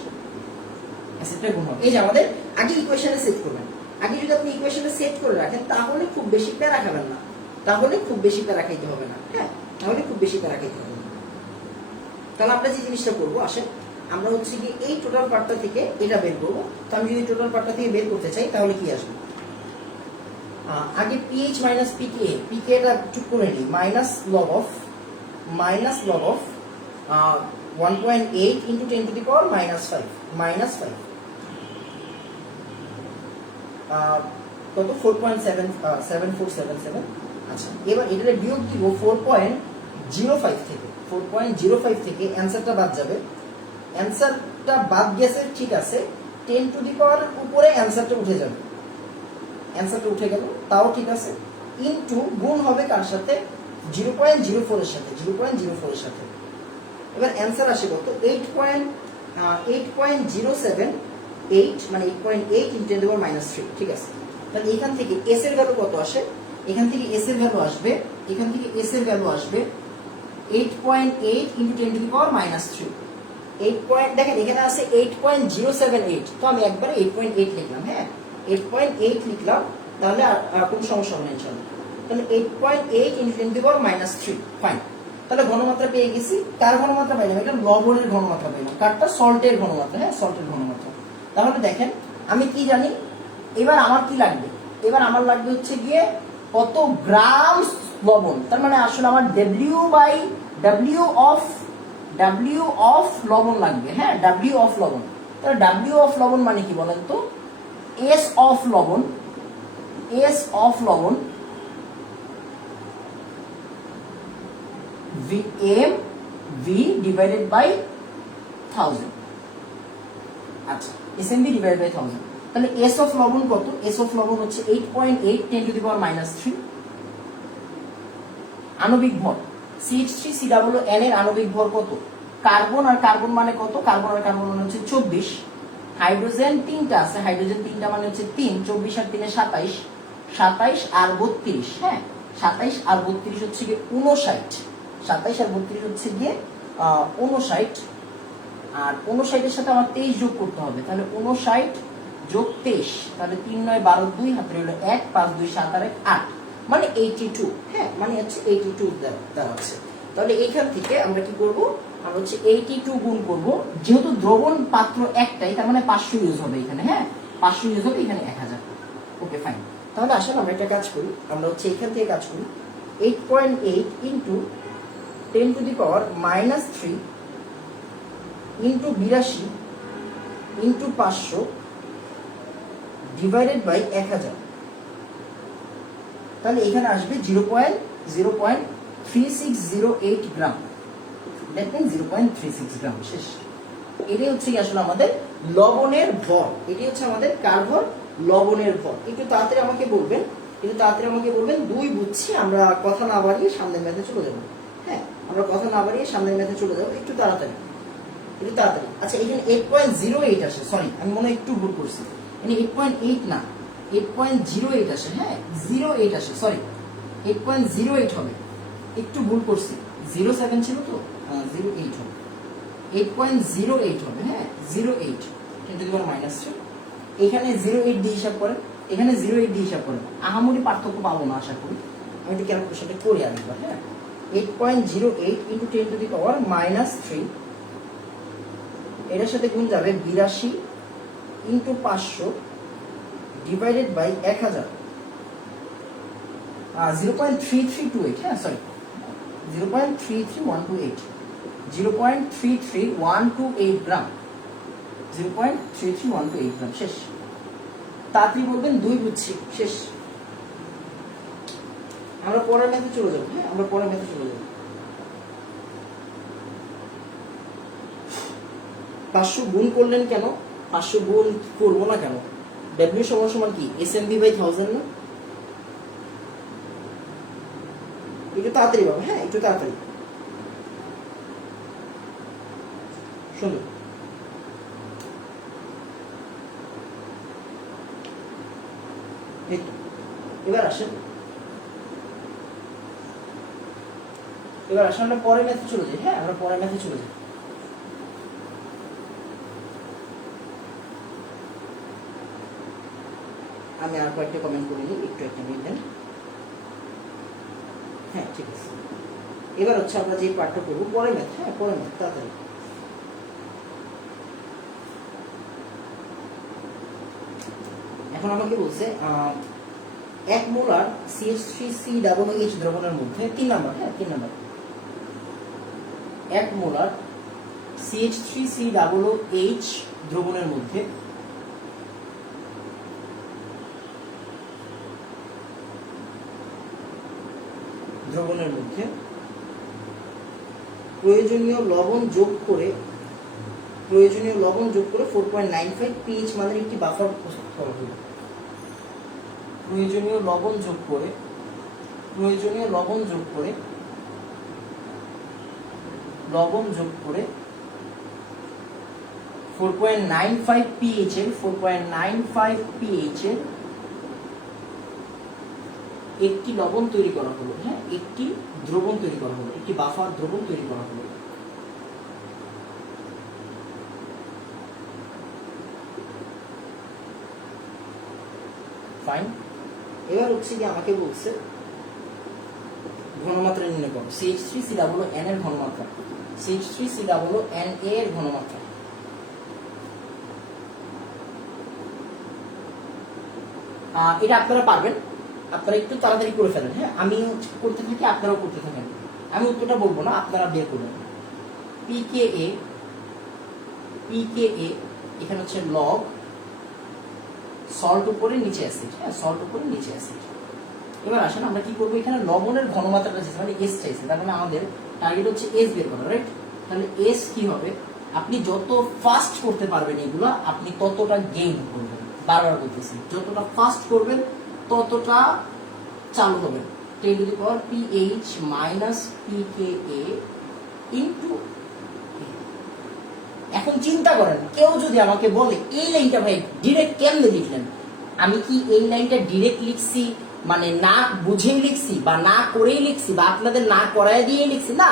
অ্যাসিডটা গুণ হবে। এই যে আমাদের আগে ইকুয়েশনে সেট করবেন, আগে যদি আপনি ইকুয়েশনে সেট করে রাখেন তাহলে খুব বেশি প্যারা খাবেন না, তাহলে খুব বেশি প্যারা খাইতে হবে না। হ্যাঁ, তাহলে খুব বেশি প্যারা খাইতে হবে না। তাহলে আমরা যে জিনিসটা করবো, আসেন আমরা হচ্ছে কি এই টোটাল পার্টটা থেকে এটা বের করবো। তো আমি যদি টোটাল পার্টটা থেকে বের করতে চাই তাহলে কি আসবে, আগে পিএইচ মাইনাস পিকে, পিকেটা চুপ করে নিই, minus log of 1.8 into 10 to the power minus 5 কত 4.7477। আচ্ছা, এবার এটা বিয়োগ দিব 4.05 থেকে, 4.05 থেকে অ্যান্সারটা বাদ যাবে। অ্যান্সারটা বাদ গেছে ঠিক আছে, 10 টু দি পাওয়ার উপরে অ্যান্সারটা উঠে যাবে, অ্যান্সারটা উঠে গেল তাও ঠিক আছে, ইনটু গুণ হবে কার সাথে, 0.04 এর সাথে, 0.04 এর সাথে। এবার অ্যান্সার আসে কত, 8.078, মানে 8.8 ইন্টু 10 টু দি পাওয়ার -3। ঠিক আছে, তাহলে এখান থেকে এস এর ভ্যালু কত আসে, এখান থেকে এস এর ভ্যালু আসবে, এখান থেকে এস এর ভ্যালু আসবে 8.8 ইন্টু 10 টু দি পাওয়ার -3। 8 দেখেন এখানে আছে 8.078, তো আমি একবারে 8.8 লিখলাম। হ্যাঁ, 8.8 লিখলাম, তাহলে আর কোনো সমস্যা হবে না ইনশাআল্লাহ। তাহলে 8.8 into 10 to the power -3, fine. তাহলে ঘনমাত্রা পেয়ে গেছি। কার ঘনমাত্রা পাইলাম, এটা লবণের ঘনমাত্রা পাইলাম। কারটা সল্টের ঘনমাত্রা, হ্যাঁ সল্টের ঘনমাত্রা। তাহলে দেখেন আমি কি জানি, এবার আমার কি লাগবে, এবার আমার লাগবে হচ্ছে গিয়ে কত গ্রাম লবণ। তার মানে আসলে আমার ডাব্লিউ অফ লবণ লাগবে। হ্যাঁ, ডাব্লিউ অফ লবণ। তাহলে ডাব্লিউ অফ লবণ মানে কি বলেন তো, এস অফ লবণ এম ভি ডিভাইডেড বাই 1000। আচ্ছা, S M V divided by 1000। তাহলে এস অফ লবণ কত, এস অফ লবণ হচ্ছে 8.8 10 টু দি পাওয়ার -3। আণবিক ভর CH3COON এর আণবিক ভর কত, কার্বন আর কার্বন মানে কত, কার্বন আর কার্বন মানে হচ্ছে 24, হাইড্রোজেন 3টা আছে, হাইড্রোজেন 3টা মানে হচ্ছে 3, 24 আর 3 27, 27 আর 32। হ্যাঁ, 27 আর 32 হচ্ছে গিয়ে 59, 27 আর 32 হচ্ছে গিয়ে 59, আর 59 এর সাথে আমার 23 যোগ করতে হবে। তাহলে 59 যোগ 23, তাহলে 3 9 12 2 হাতে রইল 1, 5 2 7 আর 8, মানে 82। হ্যাঁ, মানে হচ্ছে 82 দেওয়া আছে। তাহলে এইখান থেকে আমরা কি করব, আমরা হচ্ছে 82 গুণ করব, যেহেতু দ্রবণ পাত্র একটাই তার মানে 500 ইউজ হবে এখানে। হ্যাঁ, 500 ইউজ হবে এখানে 1000। ওকে, ফাইন। তাহলে আসলে আমরা একটা কাজ করি, আমরা হচ্ছে এখান থেকে কাজ করি, 8.8 into 10 to the power -3 into 82 into 500 divided by 1000। তাহলে এখানে আসবে 0.3608 গ্রাম, দেখেন 0.36 গ্রাম। শেষ। এটাই হচ্ছে আসলে আমাদের লবণের ভর, এটাই হচ্ছে আমাদের কার ভর, লবণের ভর। একটু তাড়াতাড়ি আমাকে বলবেন, দুই বুঝছি, আমরা কথা না বাড়িয়ে সামনের ম্যাথে চলে যাবো। হ্যাঁ, আমরা কথা না বাড়িয়ে সামনের ম্যাথে চলে যাবো, একটু তাড়াতাড়ি। আচ্ছা, এখানে 8.08 আসে, সরি আমি মনে হয় একটু ভুল করছি, এখানে 8.8 না 8.08 আসে। হ্যাঁ, 08 আসে, সরি 8.08 হবে, একটু ভুল করছি, 07 ছিল তো, 08 হবে, 8.08 হবে। হ্যাঁ, 08 কিন্তু -3, এখানে 08 দিয়ে হিসাব করেন, এখানে 08 দিয়ে হিসাব করেন, আহামরি পার্থক্য পাবো না আশা করি। আমি একটু ক্যালকুলেশনটা করে আনবো। হ্যাঁ, 8.08 ইন্টু 10 টু দি পাওয়ার -3, এটার সাথে গুণ যাবে 82 ইন্টু 500 ডিভাইডেড বাই 1000, 0.3328। হ্যাঁ, সরি 0.33128, 0.33128 গ্রাম, 0.33128 গ্রাম। শেষ। তাড়াতাড়ি বলবেন, দুই বুঝছি। শেষ। আমরা পরের ম্যাথে চলে যাবো। হ্যাঁ, আমরা পরের ম্যাথে চলে যাবো। 500 গুণ করলেন কেন, 500 গুণ করবো না কেন, W সমান কি SMV বাই 1000 না? একটু তাড়াতাড়ি পাবো। হ্যাঁ, একটু তাড়াতাড়ি শুনুন। এবার আসেন আমরা পরের ম্যাথে চলে যাই। হ্যাঁ, আমরা পরের ম্যাথে চলে যাই। আমি আর কয়েকটা কমেন্ট করে নিই, একটু একটা মিনিট দেন। হ্যাঁ ঠিক আছে, এবার হচ্ছে আমরা যে পার্টটা করবো পরে ম্যাথ। হ্যাঁ পরে ম্যাথ, তাড়াতাড়ি। এখন আমাকে বলছে 1 মোলার CH3COOH দ্রবণের মধ্যে 3 নাম্বার, হ্যাঁ 3 নাম্বার, 1 মোলার CH3COOH দ্রবণের মধ্যে প্রয়োজনীয় লবণ যোগ করে 4.95 pH মানের একটি বাফার প্রস্তুত করা হলো। প্রয়োজনীয় লবণ যোগ করে 4.95 pH এর একটি লবণ তৈরি করা হলো। হ্যাঁ একটি দ্রবণ তৈরি করা হলো, একটি বাফার দ্রবণ তৈরি করা হলো। ফাইন। এবার হচ্ছে কি আমাকে বলছে ঘনমাত্রা নির্ণয় করো। CH3COON এর ঘনমাত্রা, CH3COON এর ঘনমাত্রা। এটা আপনারা পারবেন, আপনারা একটু তাড়াতাড়ি করে ফেলেন। হ্যাঁ আমি করতে থাকি, আপনারাও করতে থাকেন। আমি উত্তরটা বলবো না, আপনারা বের করবেন। PKA এখানে হচ্ছে লগ, সল্ট উপরে নিচে অ্যাসিড। হ্যাঁ সল্ট উপরে নিচে অ্যাসিড। এবার আসেন আমরা কি করবো, এখানে লবণের ঘনমাত্রাটা চাইছে, মানে এস চাইছে, তার মানে আমাদের টার্গেট হচ্ছে এস বের করা, রাইট? তাহলে এস কি হবে, আপনি যত ফাস্ট করতে পারবেন এগুলা আপনি ততটা গেইন করবেন। বারবার বলতেছি, যতটা ফাস্ট করবেন ততটা চালু হবে। 10 to the power PH minus PKA into. এখন চিন্তা করেন, কেউ যদি আমাকে বলে এই লাইনটা ভাই ডিরেক্ট কেমনে লিখলেন, আমি কি এই লাইনটা ডিরেক্ট লিখছি, মানে না বুঝেই লিখছি বা না করেই লিখছি বা আপনাদের না করায় দিয়ে লিখছি? না,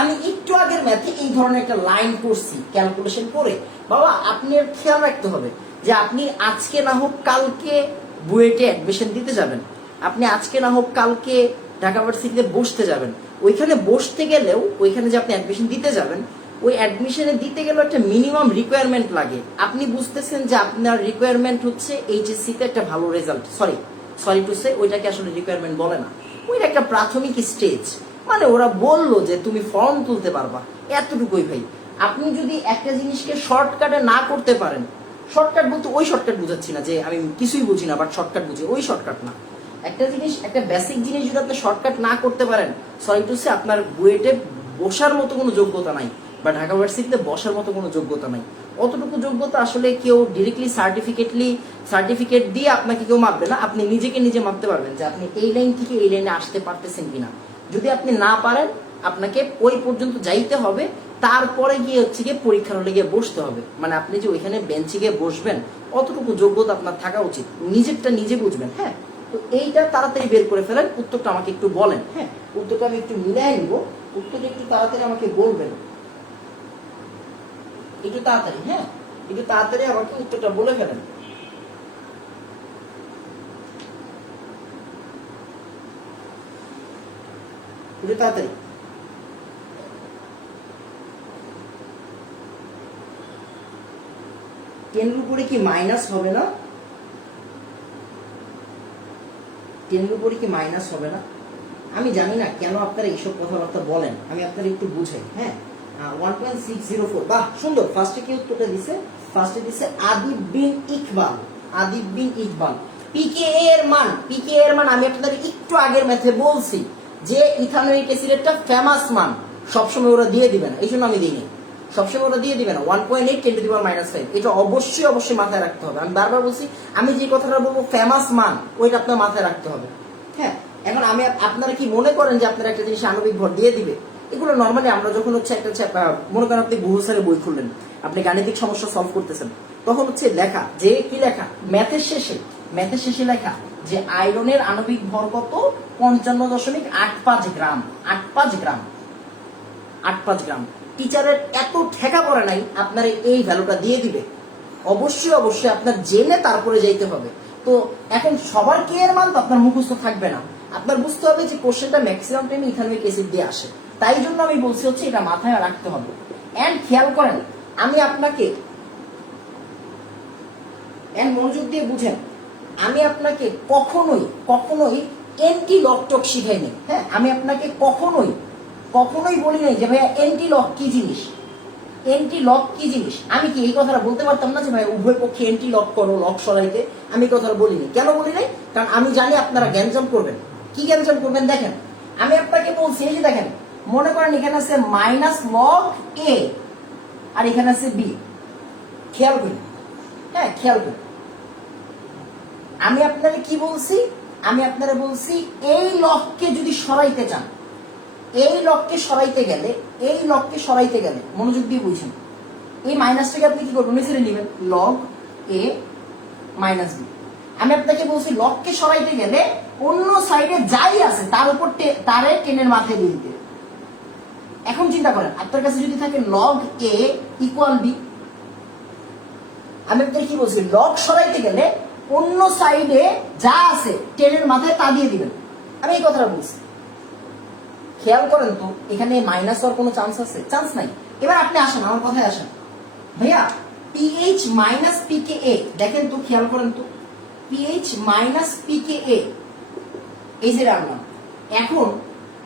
আমি একটু আগের ম্যাথে এই ধরনের একটা লাইন করছি ক্যালকুলেশন করে। বাবা আপনার খেয়াল রাখতে হবে যে আপনি আজকে না হোক কালকে বুয়েটে অ্যাডমিশন দিতে যাবেন, আপনি আজকে না হোক কালকে ঢাকা ভার্সিটিতে বসতে যাবেন। ওইখানে বসতে গেলেও ওইখানে যে আপনি অ্যাডমিশন দিতে যাবেন, ওই অ্যাডমিশনে দিতে গেলেও একটা মিনিমাম রিকোয়ারমেন্ট লাগে। আপনি বুঝতেছেন যে আপনার রিকোয়ারমেন্ট হচ্ছে এইচএসসি তে একটা ভালো রেজাল্ট। সরি টু সে, ওইটাকে আসলে রিকোয়ারমেন্ট বলে না, ওইটা একটা প্রাথমিক স্টেজ। মানে ওরা বললো যে তুমি ফর্ম তুলতে পারবা, এতটুকুই ভাই। আপনি যদি একটা জিনিসকে শর্টকাটে না করতে পারেন, শর্টকাট বলতে ওই শর্টকাট বুঝাচ্ছি না যে আমি কিছুই বুঝি না বাট শর্টকাট বুঝি, ওই শর্টকাট না। একটা জিনিস, একটা বেসিক জিনিস যদি আপনি শর্টকাট না করতে পারেন, সরি টু সে আপনার বুয়েটে বসার মতো কোনো যোগ্যতা নাই বা ঢাকা ভার্সিটিতে বসার মতো কোনো যোগ্যতা নাই। অতটুকু যোগ্যতা আসলে কেউ ডিরেক্টলি সার্টিফিকেট দিয়ে আপনাকে কেউ মাপবে না। আপনি নিজেকে নিজে মাপতে পারবেন যে আপনি এই লাইন থেকে এই লাইনে আসতে পারতেছেন কিনা। যদি আপনি না পারেন, আপনাকে ওই পর্যন্ত যাইতে হবে, তারপরে গিয়ে হচ্ছে গিয়ে পরীক্ষার হলে গিয়ে বসতে হবে। মানে আপনি যে ওইখানে বেঞ্চে গিয়ে বসবেন, অতটুকু যোগ্যতা আপনার থাকা উচিত। নিজেরটা নিজে বুঝবেন। হ্যাঁ তো এইটা তাড়াতাড়ি বের করে ফেলেন। উত্তরটা আমাকে একটু বলেন। হ্যাঁ উত্তরটা আমি একটু মিলাই নিব, উত্তরটা একটু তাড়াতাড়ি আমাকে বলবেন, একটু তাড়াতাড়ি। হ্যাঁ একটু তাড়াতাড়ি আমাকে উত্তরটা বলে ফেলেন। একটু তাড়াতাড়ি। 10 এর উপরে কি মাইনাস হবে না? 10 এর উপরে কি মাইনাস হবে না? আমি জানি না কেন আপনারা এইসব কথাবার্তা বলেন, আমি আপনারা একটু বুঝাই। হ্যাঁ 1.604, বাহ সুন্দর। ফার্স্টে কি উত্তরটা দিছে? ফার্স্টে দিছে আদিব বিন ইকবাল। পিকেএ এর মান আমি আপনাদের একটু আগের ম্যাথে বলছি যে ইথানোয়িক অ্যাসিডেরটা ফেমাস মান, সবসময় ওরা দিয়ে দিবে না, এই জন্য আমি দিইনি। সবসময় ওরা দিয়ে দিবে না। 1.8 10 টু দি পাওয়ার -5, এটা অবশ্যই মাথায় রাখতে হবে। আমি বারবার বলছি, আমি যে কথাটা বলবো ফেমাস মান, ওইটা আপনার মাথায় রাখতে হবে। হ্যাঁ এখন আমি, আপনারা কি মনে করেন যে আপনারা একটা জিনিস আণবিক ভর দিয়ে দিবে? এগুলো নর্মালি আমরা যখন হচ্ছে একটা মনে করেন আপনি গুগল স্যারের বই খুললেন, আপনি গাণিতিক সমস্যা সলভ করতেছেন, তখন হচ্ছে লেখা যে কি লেখা, ম্যাথের শেষে লেখা যে আয়রনের আণবিক ভর কত, 55.85 গ্রাম। 85 গ্রাম। টিচারের এত ঠেকা পড়ে নাই আপনার এই ভ্যালুটা দিয়ে দিবে। অবশ্যই আপনার জেনে তারপরে যাইতে হবে। তো এখন সবার কে এর মান তো আপনার মুখস্থ থাকবে না, আপনার বুঝতে হবে যে কোশ্চেনটা ম্যাক্সিমাম টাইমে ইথানোয়িক অ্যাসিড দিয়ে আসে, তাই জন্য আমি বলছি হচ্ছে এটা মাথায় রাখতে হবে। এন্ড খেয়াল করেন, আমি আপনাকে মনোযোগ দিয়ে বুঝেন, আমি আপনাকে কখনোই এন্টি লক টক শিখাই নাই। হ্যাঁ, আমি আপনাকে কখনোই বলি নাই যে ভাইয়া এন্টি লক কি জিনিস, এন্টি লক কি জিনিস। আমি কি এই কথাটা বলতে পারতাম না যে ভাই উভয় পক্ষে এন্টি লক করো, লক সরাইতে? আমি এই কথাটা বলিনি। কেন বলি নাই? কারণ আমি জানি আপনারা গ্যাঞ্জাম করবেন। কি গ্যাঞ্জাম করবেন দেখেন, আমি আপনাকে বলছি, এই যে দেখেন, মনে করেন এখানে আছে মাইনাস লগ এ আর এখানে আছে বি। খেয়াল করি, হ্যাঁ খেয়াল করি, আমি আপনাকে কি বলছি, আমি আপনারা বলছি এই লককে যদি সরাইতে চান, এই লককে সরাইতে গেলে মনোযোগ দিয়ে বুঝছেন, এই মাইনাসটাকে আপনি কি করবেন, নিচে নেবেন, লগ এ মাইনাস বি। আমি আপনাকে বলছি লককে সরাইতে গেলে অন্য সাইডে যাই আছে তার উপর তারে টেনের মাথায় দিয়ে দিতে। এখন চিন্তা করেন, আপনার কাছে যদি থাকে লগ এ ইকুয়াল বি, আমি আপনাকে কি বলছি, লগ সরাইতে গেলে অন্য সাইডে যা আছে টেনের মাথায় তা দিয়ে দিবেন। আমি এই কথাটা বলছি, খেয়াল করেন তো, এখানে মাইনাস হওয়ার কোনো চান্স আছে? চান্স নাই। এবার আপনি আসেন, আমার কথায় আসেন, ভাইয়া পিএইচ মাইনাস পি কে এ, দেখেন তো, খেয়াল করেন তো, পিএইচ মাইনাস পি কে এ, এই যে রাখলাম। এখন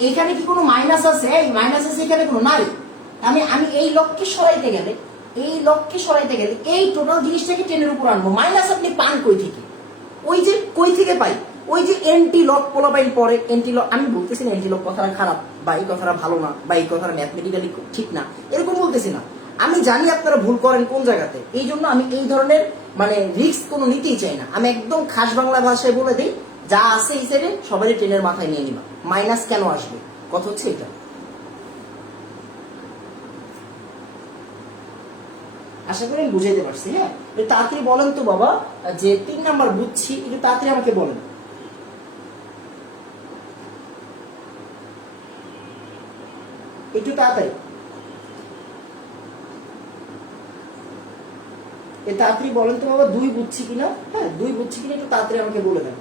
এখানে কি কোনো মাইনাস আছে? এই মাইনাস আছে, এখানে কোনো নাই। আমি এই লককে সরাইতে গেলে এই টোটাল জিনিসটাকে টেনের উপর আনবো। মাইনাস আপনি পান কই থেকে? ওই যে কই থেকে পাই, ওই যে এন্টি লক পোলাপাইল পরে এন্টি লক। আমি বলতেছি না এন্টি লক কথাটা খারাপ বা এই কথাটা ভালো না বা এই কথাটা ম্যাথমেটিক্যালি ঠিক না, এরকম বলতেছি না। আমি জানি আপনারা ভুল করেন কোন জায়গাতে, এই জন্য আমি এই ধরনের মানে রিস্ক কোনো নিতেই চাই না। আমি একদম খাস বাংলা ভাষায় বলে দিই, যা আছে এই সাইডে সবাই টেনের মাথায় নিয়ে নিবা। মাইনাস কেন আসবে, কথা হচ্ছে এটা। আশা করি আমি বুঝাইতে পারছি। হ্যাঁ, তাড়াতাড়ি বলেন তো বাবা, যে 3 নাম্বার বুঝছি, একটু তাড়াতাড়ি আমাকে বলেন। একটু তাড়াতাড়ি, তাড়াতাড়ি বলেন তো বাবা, 2 বুঝছি কিনা। হ্যাঁ, 2 বুঝছি কিনা একটু তাড়াতাড়ি আমাকে বলে দেন।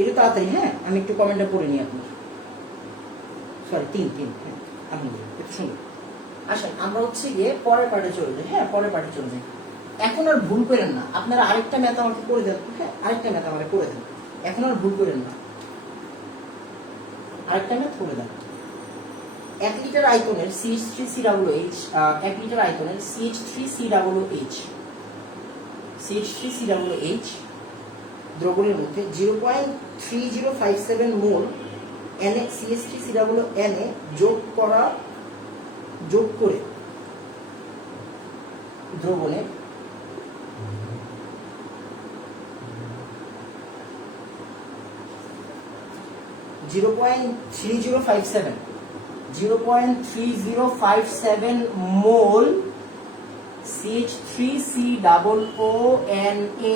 একটু তাড়াতাড়ি, হ্যাঁ, আমি একটু কমেন্টটা পড়ে নিই আপনার। সরি, 3 আলহামদুলিল্লাহ, একটু সুন্দর। আসেন আমরা হচ্ছে গিয়ে পরের পার্টে চলে যাই। হ্যাঁ, পরের পার্টে চলে যাই। এখন আর ভুল করেন না, আপনারা আরেকটা ম্যাথ আমাকে করে দেন। হ্যাঁ, আরেকটা ম্যাথ আমাকে করে দেন, এখন আর ভুল করেন না, আরেকটা ম্যাথ করে দেন। 1 লিটার আয়তনের CH3COOH, 1 লিটার আয়তনের CH3COOH দ্রবণের মধ্যে 0.3057 মোল CH3COONA যোগ করে দ্রবণে 0.3057 মোল CH3COONA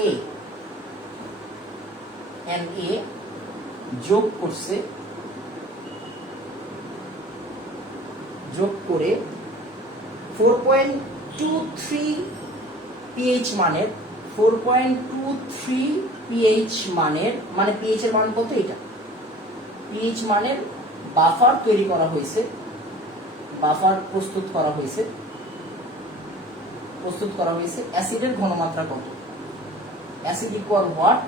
যোগ করে 4.23 pH মানের, 4.23 pH মানের, মানে pH এর মান কত? এটা pH মানের বাফার তৈরি করা হয়েছে, বাফার প্রস্তুত করা হয়েছে। অ্যাসিডের ঘনমাত্রা কত? Acid equal what?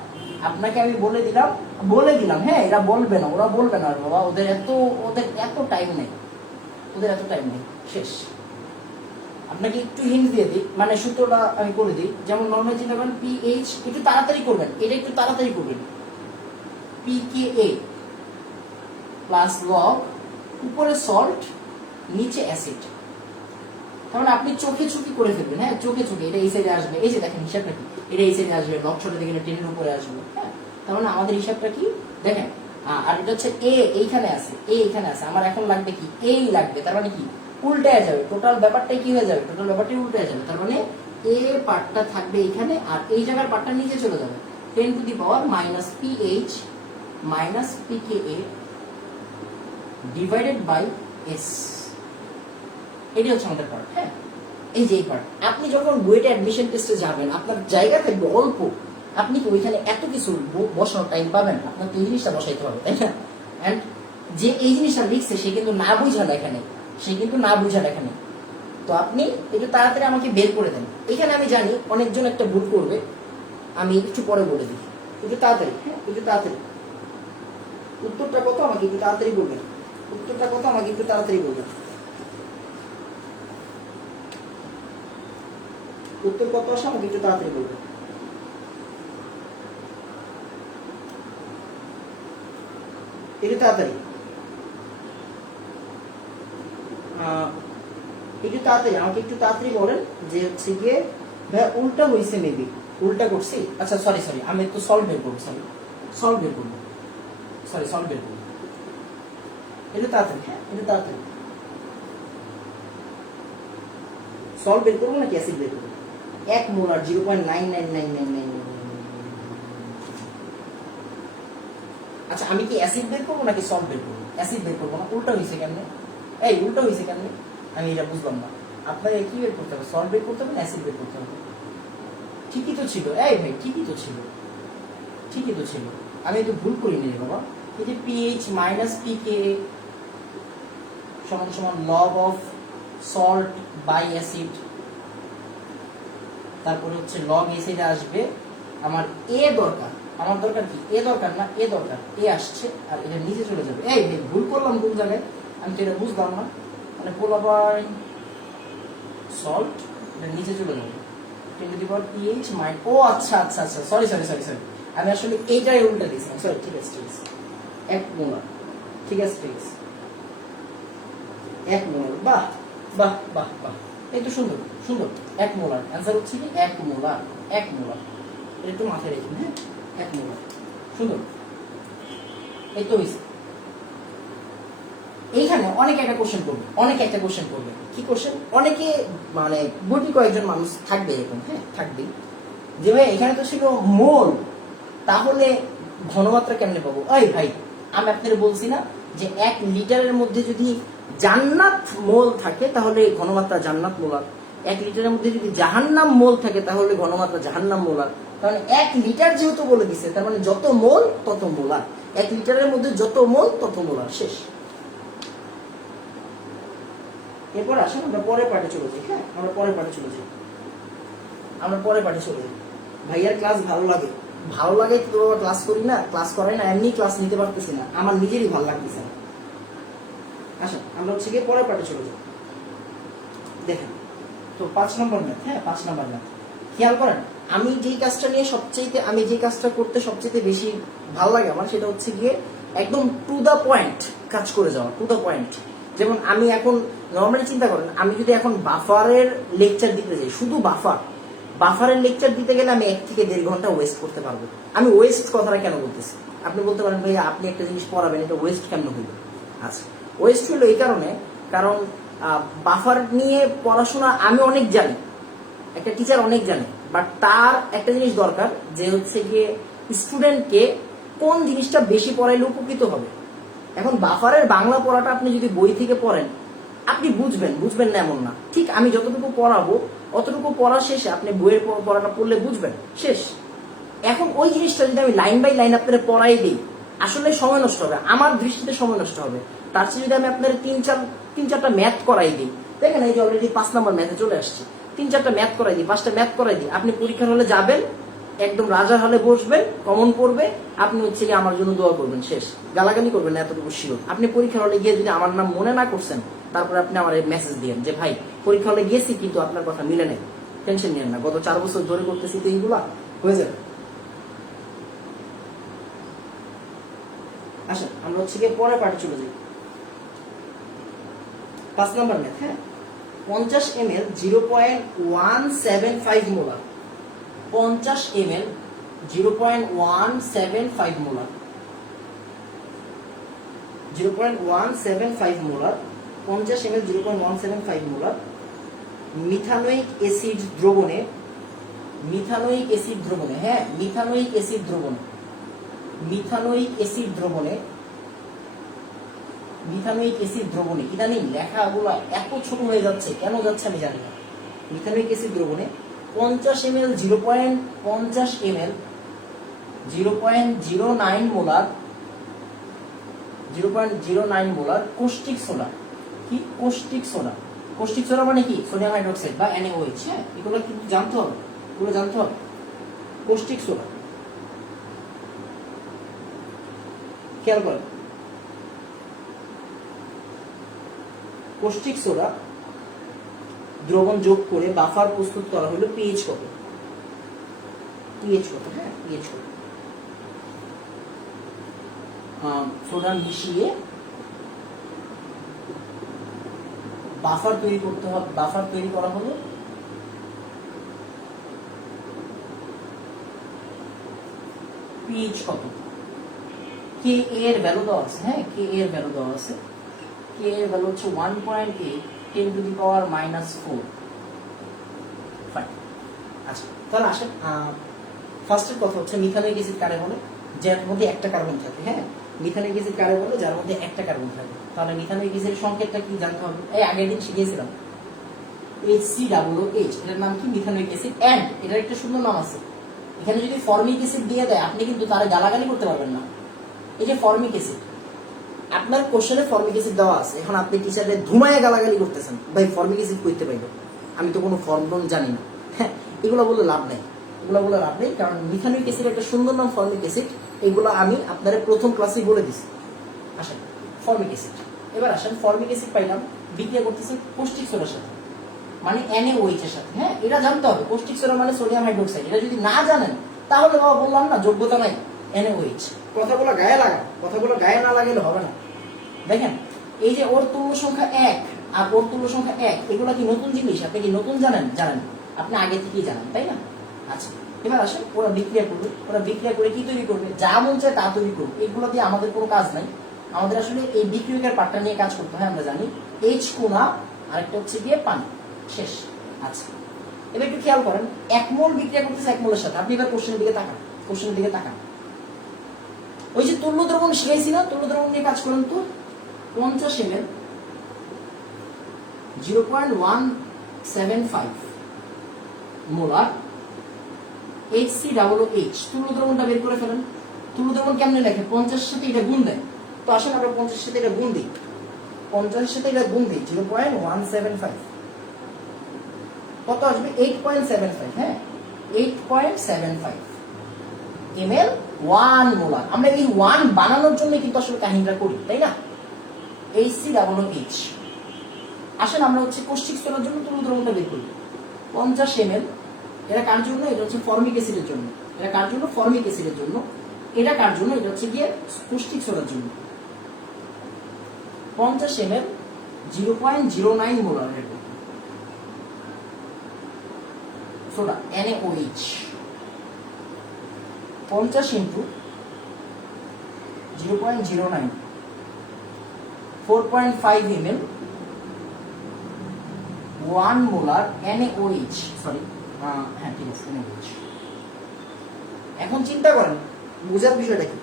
আপনাকে আমি বলে দিলাম। হ্যাঁ, এরা বলবে না, ওরা বলবে না বাবা, ওদের এত টাইম নেই, শেষ। আপনাকে একটু হিন্ট দিয়ে দিই, মানে সূত্রটা আমি করে দিই। যেমন নরমাল চিন্তা করেন, পিএইচ, একটু তাড়াতাড়ি করবেন, এটা একটু তাড়াতাড়ি করবেন। পিকেএ প্লাস লগ, উপরে সল্ট, নিচে অ্যাসিড। তাহলে আপনি চোখে করে ফেলবেন। হ্যাঁ, চোখে এটা এই সাইডে আসবে। এই যে দেখেন হিসাবটা কি, এটা এই সাইডে আসবে, লগ ছোট দেখে 10 এর উপরে আসবে। হ্যাঁ, তার মানে আমাদের হিসাবটা কি দেখেন, আর এটা হচ্ছে এ এইখানে আছে, আমার এখন লাগবে কি, এই লাগবে। তার মানে কি, উল্টে যাবে, টোটাল ব্যাপারটাই কি হয়ে যাবে, টোটাল ব্যাপারটাই উল্টে যাবে। তার মানে এ পার্টটা থাকবে এখানে, আর এই জায়গার পার্টটা নিচে চলে যাবে। 10⁻⁻PH minus pKa divided by S. এটি হচ্ছে আমাদের পার্ট। হ্যাঁ, এই যে এই পার্ট। আপনি যখন বুয়েটে অ্যাডমিশন টেস্টে যাবেন, আপনার জায়গা থাকবে অল্প, আপনি কি ওইখানে এত কিছু বসানোর টাইম পাবেন? আপনার তো এই জিনিসটা বসাইতে হবে, তাই না? অ্যান্ড যে এই জিনিসটা লিখছে সে কিন্তু না বুঝা লেখা নেই, সে কিন্তু না বুঝা লেখা নেই। তো আপনি একটু তাড়াতাড়ি আমাকে বের করে দেন। এখানে আমি জানি অনেকজন একটা ভুল করবে, আমি একটু পরে বলে দিই। একটু তাড়াতাড়ি, হ্যাঁ একটু তাড়াতাড়ি। উত্তরটা কত আমাকে একটু তাড়াতাড়ি বলবেন। উত্তরটা কত আমাকে একটু তাড়াতাড়ি বলবেন। উত্তর কত আসে আমাকে একটু তাড়াতাড়ি বলবেন। একটু তাড়াতাড়ি, একটু তাড়াতাড়ি আমাকে একটু তাড়াতাড়ি বলেন যে হচ্ছে গিয়ে ভাই উল্টা হয়েছে, মেবি উল্টা করছি। আচ্ছা সরি সরি, আমি একটু সলভ বের করবো, সরি সলভ বের করবো, সরি সলভ বের করবো। একটু তাড়াতাড়ি, হ্যাঁ একটু তাড়াতাড়ি সলভ বের করবো নাকি অ্যাসিড বের করবো? 1 মোলার 0.99999। আচ্ছা আমি কি অ্যাসিড বের করবো নাকি সল্ট বের করবো? অ্যাসিড বের করবো না। উল্টা হয়েছে কেমনে? এই উল্টা হয়েছে কেমনে? আমি এটা বুঝলাম না। আপনাকে কি বের করতে হবে? সল্ট বের করতে হবে না অ্যাসিড বের করতে হবে? ঠিকই তো ছিল, এই ভাই ঠিকই তো ছিল, ঠিকই তো ছিল। আমি একটু ভুল করিনি রে বাবা। এই যে পিএইচ মাইনাস পিকে সমান সমান log of salt by acid, তারপরে হচ্ছে লগ এসিডে আসবে। আমার এ দরকার, আমার দরকার কি? এ দরকার না, এ দরকার। এ আসছে আর এটা নিচে চলে যাবে। এই ভুল করলাম কোন জায়গায়? আমি তো এটা বুঝলাম না। মানে পোলাবাই সল্ট এটা নিচে চলে যাবে। পিএইচ মাইন, ও আচ্ছা আচ্ছা আচ্ছা, সরি সরি সরি সরি, আমি আসলে এইটাই উল্টা দিয়েছিলাম। সরি, ঠিক আছে ঠিক আছে। 1 মোলার, ঠিক আছে ঠিক আছে, 1 মোলার। বাহ বাহ বাহ বাহ, এই তো সুন্দর সুন্দর। 1 মোলার অ্যান্সার হচ্ছে কি 1 মোলার, 1 মোলার। এটা একটু মাথায় রেখে, হ্যাঁ 1 মোলার, সুন্দর। এই তো হয়েছে। এইখানে অনেকে একটা কোশ্চেন করবে, অনেকে একটা কোশ্চেন করবে। কি কোশ্চেন? অনেকে মানে গুটি কয়েকজন মানুষ থাকবে এরকম, হ্যাঁ থাকবেই, যে ভাই এখানে তো ছিল মোল, তাহলে ঘনমাত্রা কেমনে পাবো? এই ভাই আমি আপনাদের বলছি না যে 1 লিটারের মধ্যে যদি জান্নাত মোল থাকে তাহলে ঘনমাত্রা জান্নাত মোলার, 1 লিটারের মধ্যে যদি জাহান্নাম মোল থাকে তাহলে ঘনমাত্রা জাহান্নাম মোলার। কারণ 1 লিটার যেহেতু বলে দিছে, তার মানে যত মোল তত মোলার। 1 লিটারের মধ্যে যত মোল তত মোলার। শেষ। এরপর আসেন আমরা পরের পার্টে চলে যাই। হ্যাঁ আমরা পরের পার্টে চলে যাই, আমরা পরের পার্টে চলে যাই। ভাইয়ার ক্লাস ভালো লাগে, ভালো লাগে তো ক্লাস করি না, ক্লাস করাই না, এমনি ক্লাস নিতে পারতেছি না, আমার নিজেরই ভালো লাগতেছে না। আচ্ছা আমরা হচ্ছে গিয়ে পরের পার্টে চলে যাই। দেখেন তো 5 নম্বর ম্যাথ, হ্যাঁ 5 নম্বর ম্যাথ। খেয়াল করেন আমি যেই কাজটা নিয়ে সবচেয়ে, আমি যে কাজটা করতে সবচেয়ে বেশি ভালো লাগে আমার, সেটা হচ্ছে গিয়ে একদম টু দা পয়েন্ট কাজ করে যাওয়া, টু দা পয়েন্ট। যেমন আমি এখন নর্মালি চিন্তা করেন, আমি যদি এখন বাফারের লেকচার দিতে যাই, শুধু বাফারের লেকচার দিতে গেলে আমি 1 থেকে 1.5 ঘন্টা ওয়েস্ট করতে পারবো। আমি ওয়েস্ট কথাটা কেন বলতেছি? আপনি বলতে পারেন ভাই আপনি একটা জিনিস পড়াবেন, এটা ওয়েস্ট কেন হইল? আচ্ছা ওয়েস্ট হইলো এই কারণে, কারণ বাফার নিয়ে পড়াশোনা আমি অনেক জানি, একটা টিচার অনেক জানে, বাট তার একটা জিনিস দরকার যে হচ্ছে গিয়ে স্টুডেন্টকে কোন জিনিসটা বেশি পড়াইলে উপকৃত হবে। এখন বাফারের বাংলা পড়াটা আপনি যদি বই থেকে পড়েন আপনি বুঝবেন না এমন না, ঠিক আমি যতটুকু পড়াবো অতটুকু পড়া শেষে আপনি বইয়ের পড়াটা পড়লে বুঝবেন, শেষ। এখন ওই জিনিসটা যদি আমি লাইন বাই লাইন আপনাদের পড়াই দিই, আসলে সময় নষ্ট হবে, আমার দৃষ্টিতে সময় নষ্ট হবে। তার চেয়ে যদি আমি আপনাদের 3-4টা ম্যাথ করাই দিই, দেখেন এই যে অলরেডি 5 নম্বর ম্যাথে চলে আসছি, 3-4টা ম্যাথ করাই দিই, 5টা ম্যাথ করাই দিই, আপনি পরীক্ষার হলে যাবেন, একদম রাজার হলে বসবেন, কমন পড়বে, আপনি হচ্ছে গিয়ে আমার জন্য দোয়া করবেন, শেষ। গালাগালি করবেন না, এতটুকু শিওর। আপনি পরীক্ষার হলে গিয়ে যদি আমার নাম মনে না করছেন, তারপরে আপনি আমার মেসেজ দিয়েন যে ভাই পরীক্ষা হলে গিয়েছি কিন্তু আপনার কথা মিলে নেই, টেনশন নিয়েন না, গত 4 বছর ধরে করতেছি তো এইগুলা হয়ে যাবে। আসেন আমরা হচ্ছে গিয়ে পরের পার্টে চলে যাই। 5 নম্বর ম্যাথ, হ্যাঁ 50 ml 0.175 molar, 50 ml 0.175 molar, 0.175 molar, 50 ml 0.175 molar methanoic acid দ্রবণে, মিথানোয়িক অ্যাসিড দ্রবণে, হ্যাঁ মিথানোয়িক অ্যাসিড দ্রবণে, মিথানোয়িক অ্যাসিড দ্রবণে ইদানিং লেখাগুলো এত ছোট হয়ে যাচ্ছে, কেন যাচ্ছে আমি জানি না। মিথানোয়িক অ্যাসিড দ্রবণে 50 ml 0.50 ml 0.09 molar 0.09 molar কৌষ্টিক soda. কি কৌষ্টিক সোডা? কৌষ্টিক সোডা মানে কি? সোডিয়াম হাইড্রোক্সাইড বা NaOH। হ্যাঁ, এগুলো কিন্তু জানতে হবে, এগুলো জানতে হবে। কৌষ্টিক সোডা, খেয়াল করেন, কৌষ্টিক সোডা দ্রবণ যোগ করে বাফার প্রস্তুত করা হলো। পিএইচ কত? হ্যাঁ, পিএইচ কত? সোডা মিশিয়ে বাফার তৈরি করতে হবে। বাফার তৈরি করা হলো পিএইচ কত? কে এর ভ্যালু দেওয়া আছে। হ্যাঁ, কে এর ভ্যালু দেওয়া আছে। কে এর ভ্যালু হচ্ছে 1.8 10 টু দি পাওয়ার -4। ফাইন। আচ্ছা, তাহলে আসেন ফার্স্টের কথা হচ্ছে মিথানোয়িক অ্যাসিড কারে বলে? যার মধ্যে একটা কার্বন থাকে। হ্যাঁ, মিথানোয়িক অ্যাসিড কারে বলে? যার মধ্যে একটা কার্বন থাকে। তাহলে মিথানোয়িক অ্যাসিডের সংকেতটা কি জানতে হবে? এই আগের দিন শিখিয়েছিলাম, HCOOH। এটার নাম কি? Methanoic acid. এন্ড এটার একটা সুন্দর নাম আছে। এখানে যদি ফর্মিক অ্যাসিড দিয়ে দেয়, আপনি কিন্তু তারে গালাগালি করতে পারবেন না। এই যে ফর্মিক অ্যাসিড, আপনার কোশ্চেনে ফর্মিক অ্যাসিড দেওয়া আছে, এখন আপনি টিচারে ধুমায় গালাগালি করতেছেন, ভাই ফর্মিক অ্যাসিড কইতে পাইব, আমি তো কোনো ফর্মুলা জানি না। হ্যাঁ, এগুলো বলে লাভ নেই, কারণ মিথানোয়িক অ্যাসিড একটা সুন্দর নাম ফর্মিক অ্যাসিড। এগুলো আমি আপনাদের প্রথম ক্লাসেই বলে দিছি। আসেন ফর্মিক অ্যাসিড, এবার আসেন ফর্মিক অ্যাসিড পাইলাম, বিক্রিয়া করতেছে কৌষ্টিক সোডার সাথে, মানে NaOH এর সাথে। হ্যাঁ, এটা জানতে হবে। কৌষ্টিক সোডা মানে সোডিয়াম হাইড্রোক্সাইড। এটা যদি না জানেন তাহলে বাবা বললাম না, যোগ্যতা নাই। NaOH কথাগুলো গায়ে লাগা, কথাগুলো গায়ে না লাগালে হবে না। দেখেন, এই যে ওর তুল্য সংখ্যা 1 আর ওর তুল্য সংখ্যা 1, এগুলো কি নতুন জিনিস? আপনি কি নতুন জানেন? আপনি আগে থেকেই জানেন, তাই না? আচ্ছা, এবার আসেন ওরা বিক্রিয়া করবে। ওরা বিক্রিয়া করে কি তৈরি করবে? যা মন চায় তা তৈরি করবে। এগুলো দিয়ে আমাদের কোনো কাজ নাই। আমাদের আসলে এই বিক্রিয়কের পার্টটা নিয়ে কাজ করতে হয়, আমরা জানি। H কোনা, আরেকটা হচ্ছে গিয়ে পানি, শেষ। আচ্ছা, এবার একটু খেয়াল করেন, 1 মোল বিক্রিয়া করতেছে 1 মোলের সাথে। আপনি এবার কোশ্চেনের দিকে তাকান। ওই যে তুল্য দ্রবণ শিখাইছি না, তুল্য দ্রবণ নিয়ে কাজ করেন তো। 50 ml 0.175 মোলার HCOOH তুল্য দ্রবণটা বের করে ফেলেন। তুল্য দ্রবণ কেমনে লেখে? 50 সাথে এটা গুণ দেয়। তো আসেন আমরা 50 সাথে এটা গুণ দিই। 0.175 কত আসবে? 8.75। হ্যাঁ, 8.75 ml 1 মোলার। আমরা এই 1 বানানোর জন্য কিন্তু আসলে কাহিনীটা করি, তাই না? HCOOH। আসেন আমরা হচ্ছে কৌষ্টিক সোডার জন্য তুল্য দ্রবণটা বের করি। 50 ml, এটা কার জন্য? এটা হচ্ছে ফর্মিক অ্যাসিডের জন্য। এটা কার জন্য? ফর্মিক অ্যাসিডের জন্য। এটা কার জন্য? এটা হচ্ছে গিয়ে কৌষ্টিক সোডার জন্য। 50 ml 0.09 molar soda NaOH। 50 into 0.09 4.5 ml 1 molar NaOH। Sorry, হ্যাঁ ঠিক আছে, NaOH। এখন চিন্তা করেন, বোঝার বিষয়টা কি?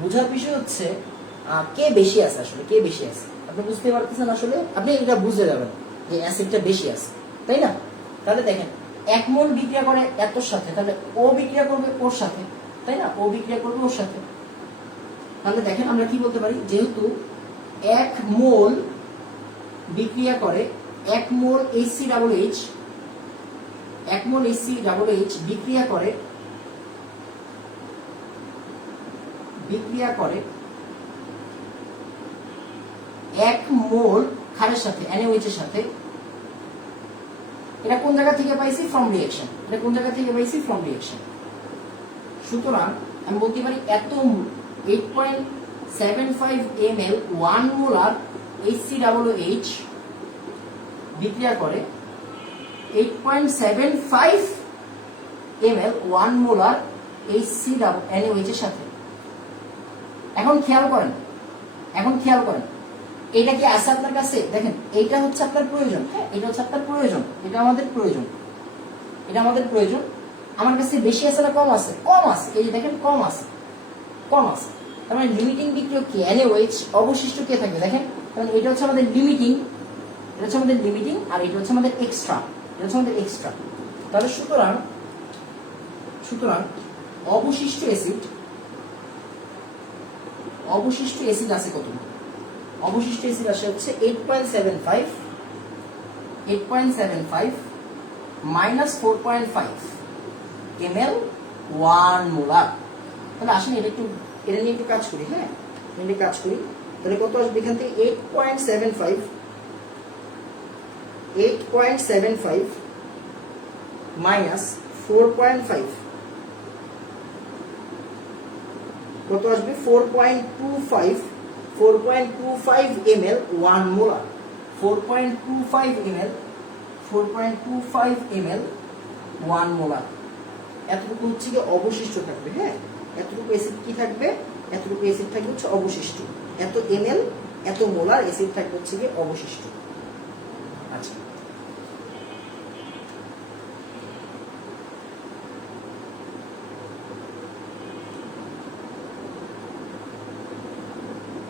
বোঝার বিষয় হচ্ছে কে বেশি আছে। আসলে কে বেশি আছে আপনি বুঝতে পারতেছেন। আসলে আপনি এটা বুঝে যাবেন যে অ্যাসিডটা বেশি আছে, তাই না? তাহলে দেখেন, 1 মোল বিক্রিয়া করে এতর সাথে, তাহলে ও বিক্রিয়া করবে ওর সাথে, তাই না? ও বিক্রিয়া করবে ওর সাথে। তাহলে দেখেন আমরা কি বলতে পারি? যেহেতু 1 মোল বিক্রিয়া করে 1 মোল HCOOH, 1 মোল HCOOH বিক্রিয়া করে 1 মোল ক্ষারের সাথে, NaOH এর সাথে। এটা কোন জায়গা থেকে পাইছি? From reaction. এটা কোন জায়গা থেকে পাইছি? From reaction. সুতরাং আমি বলতে পারি এত 8.75 ml 1 মোলার HCOOH বিক্রিয়া করে 8.75 ml 1 মোলার HCNaOH এর সাথে। এখন খেয়াল করেন, এটা কি আছে আপনার কাছে? দেখেন, এটা হচ্ছে আপনার প্রয়োজন। হ্যাঁ, এটা হচ্ছে আপনার প্রয়োজন, এটা আমাদের প্রয়োজন। আমার কাছে বেশি আছে না কম আছে? কম আছে। এই যে দেখেন, কম আছে। কম আছে। তার মানে লিমিটিং বিক্রিয়ক কি NaOH, অবশিষ্ট কে থাকবে দেখেন, কারণ এটা হচ্ছে আমাদের লিমিটিং, এটা হচ্ছে আমাদের লিমিটিং, আর এটা হচ্ছে আমাদের এক্সট্রা, এটা হচ্ছে আমাদের এক্সট্রা। তাহলে সুতরাং অবশিষ্ট অ্যাসিড আছে কত? অবশিষ্ট অ্যাসিড আসে হচ্ছে 8.75 মাইনাস 4.5 ml 1 মোলার। তাহলে আসেন এটা নিয়ে একটু কাজ করি। হ্যাঁ, এটা নিয়ে কাজ করি। তাহলে কত আসবে এখান থেকে? 8.75 মাইনাস 4.5 কত আসবে? 4.25 ml 1 মোলার। 4.25 ml 1 molar. এতটুকু হচ্ছে কি অবশিষ্ট থাকবে। হ্যাঁ, এতটুকু অ্যাসিড কি থাকবে? এতটুকু অ্যাসিড থাকবে হচ্ছে অবশিষ্ট। এত ml, এত মোলার অ্যাসিড থাকবে হচ্ছে কি অবশিষ্ট। আচ্ছা,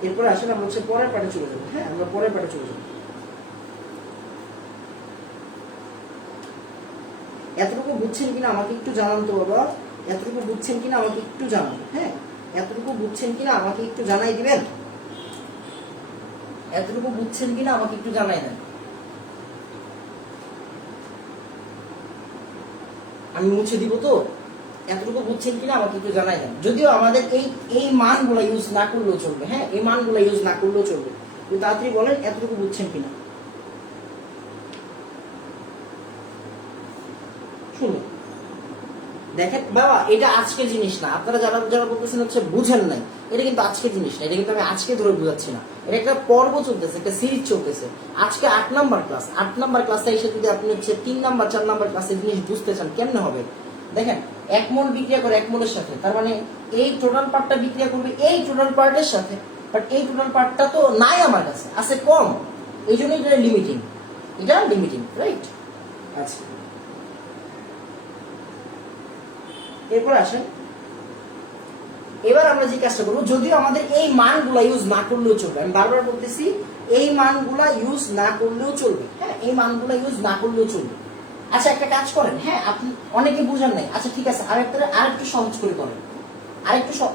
এরপরে আসলে আমরা হচ্ছে পরের পার্টে চলে যাবো। হ্যাঁ, আমরা পরের পার্টে চলে যাবো। এতটুকু বুঝছেন কিনা আমাকে একটু জানান তো বাবা, এতটুকু বুঝছেন কিনা আমাকে একটু জানান। হ্যাঁ, এতটুকু বুঝছেন কিনা আমাকে একটু জানাই দিবেন। এতটুকু বুঝছেন কিনা আমাকে একটু জানাই দেন। আমি মুছে দিব তো। এতটুকু বুঝছেন কিনা আমাকে একটু জানাই দেন। যদিও আমাদের এই মানগুলো ইউজ না করলেও চলবে। হ্যাঁ, এই মানগুলো ইউজ না করলেও চলবে, কিন্তু তাড়াতাড়ি বলেন এতটুকু বুঝছেন কিনা। শুনুন, দেখেন বাবা, এটা আজকের জিনিস না। আপনারা যারা বলতেছেন হচ্ছে বুঝেন নাই, এটা কিন্তু আজকের জিনিস না। এটা কিন্তু আমি আজকে ধরে বুঝাচ্ছি না। এটা একটা পর্ব চলতেছে, একটা সিরিজ চলতেছে। আজকে 8 নাম্বার ক্লাস। 8 নাম্বার ক্লাসে এসে যদি আপনি হচ্ছে 3 নাম্বার 4 নাম্বার ক্লাসে জিনিস বুঝতে চান, কেমনে হবে? দেখেন, 1 মোল বিক্রিয়া করে 1 মোলের সাথে, তার মানে এই টোটাল পার্টটা বিক্রিয়া করবে এই টোটাল পার্টের সাথে। বাট এই টোটাল পার্টটা তো নাই আমার কাছে, আছে কম। এই জন্য এটা লিমিটিং, রাইট? আচ্ছা, এরপর আসেন, এবার আমরা যে কাজটা করবো, যদিও আমাদের এই মানগুলা ইউজ না করলেও চলবে, আমি বারবার বলতেছি এই মানগুলা ইউজ না করলেও চলবে। হ্যাঁ, এই মানগুলা ইউজ না করলেও চলবে। আচ্ছা, একটা কাজ করেন। হ্যাঁ, আপনি অনেকে বুঝান নাই। আচ্ছা ঠিক আছে, আরেকটু সহজ করে করেন।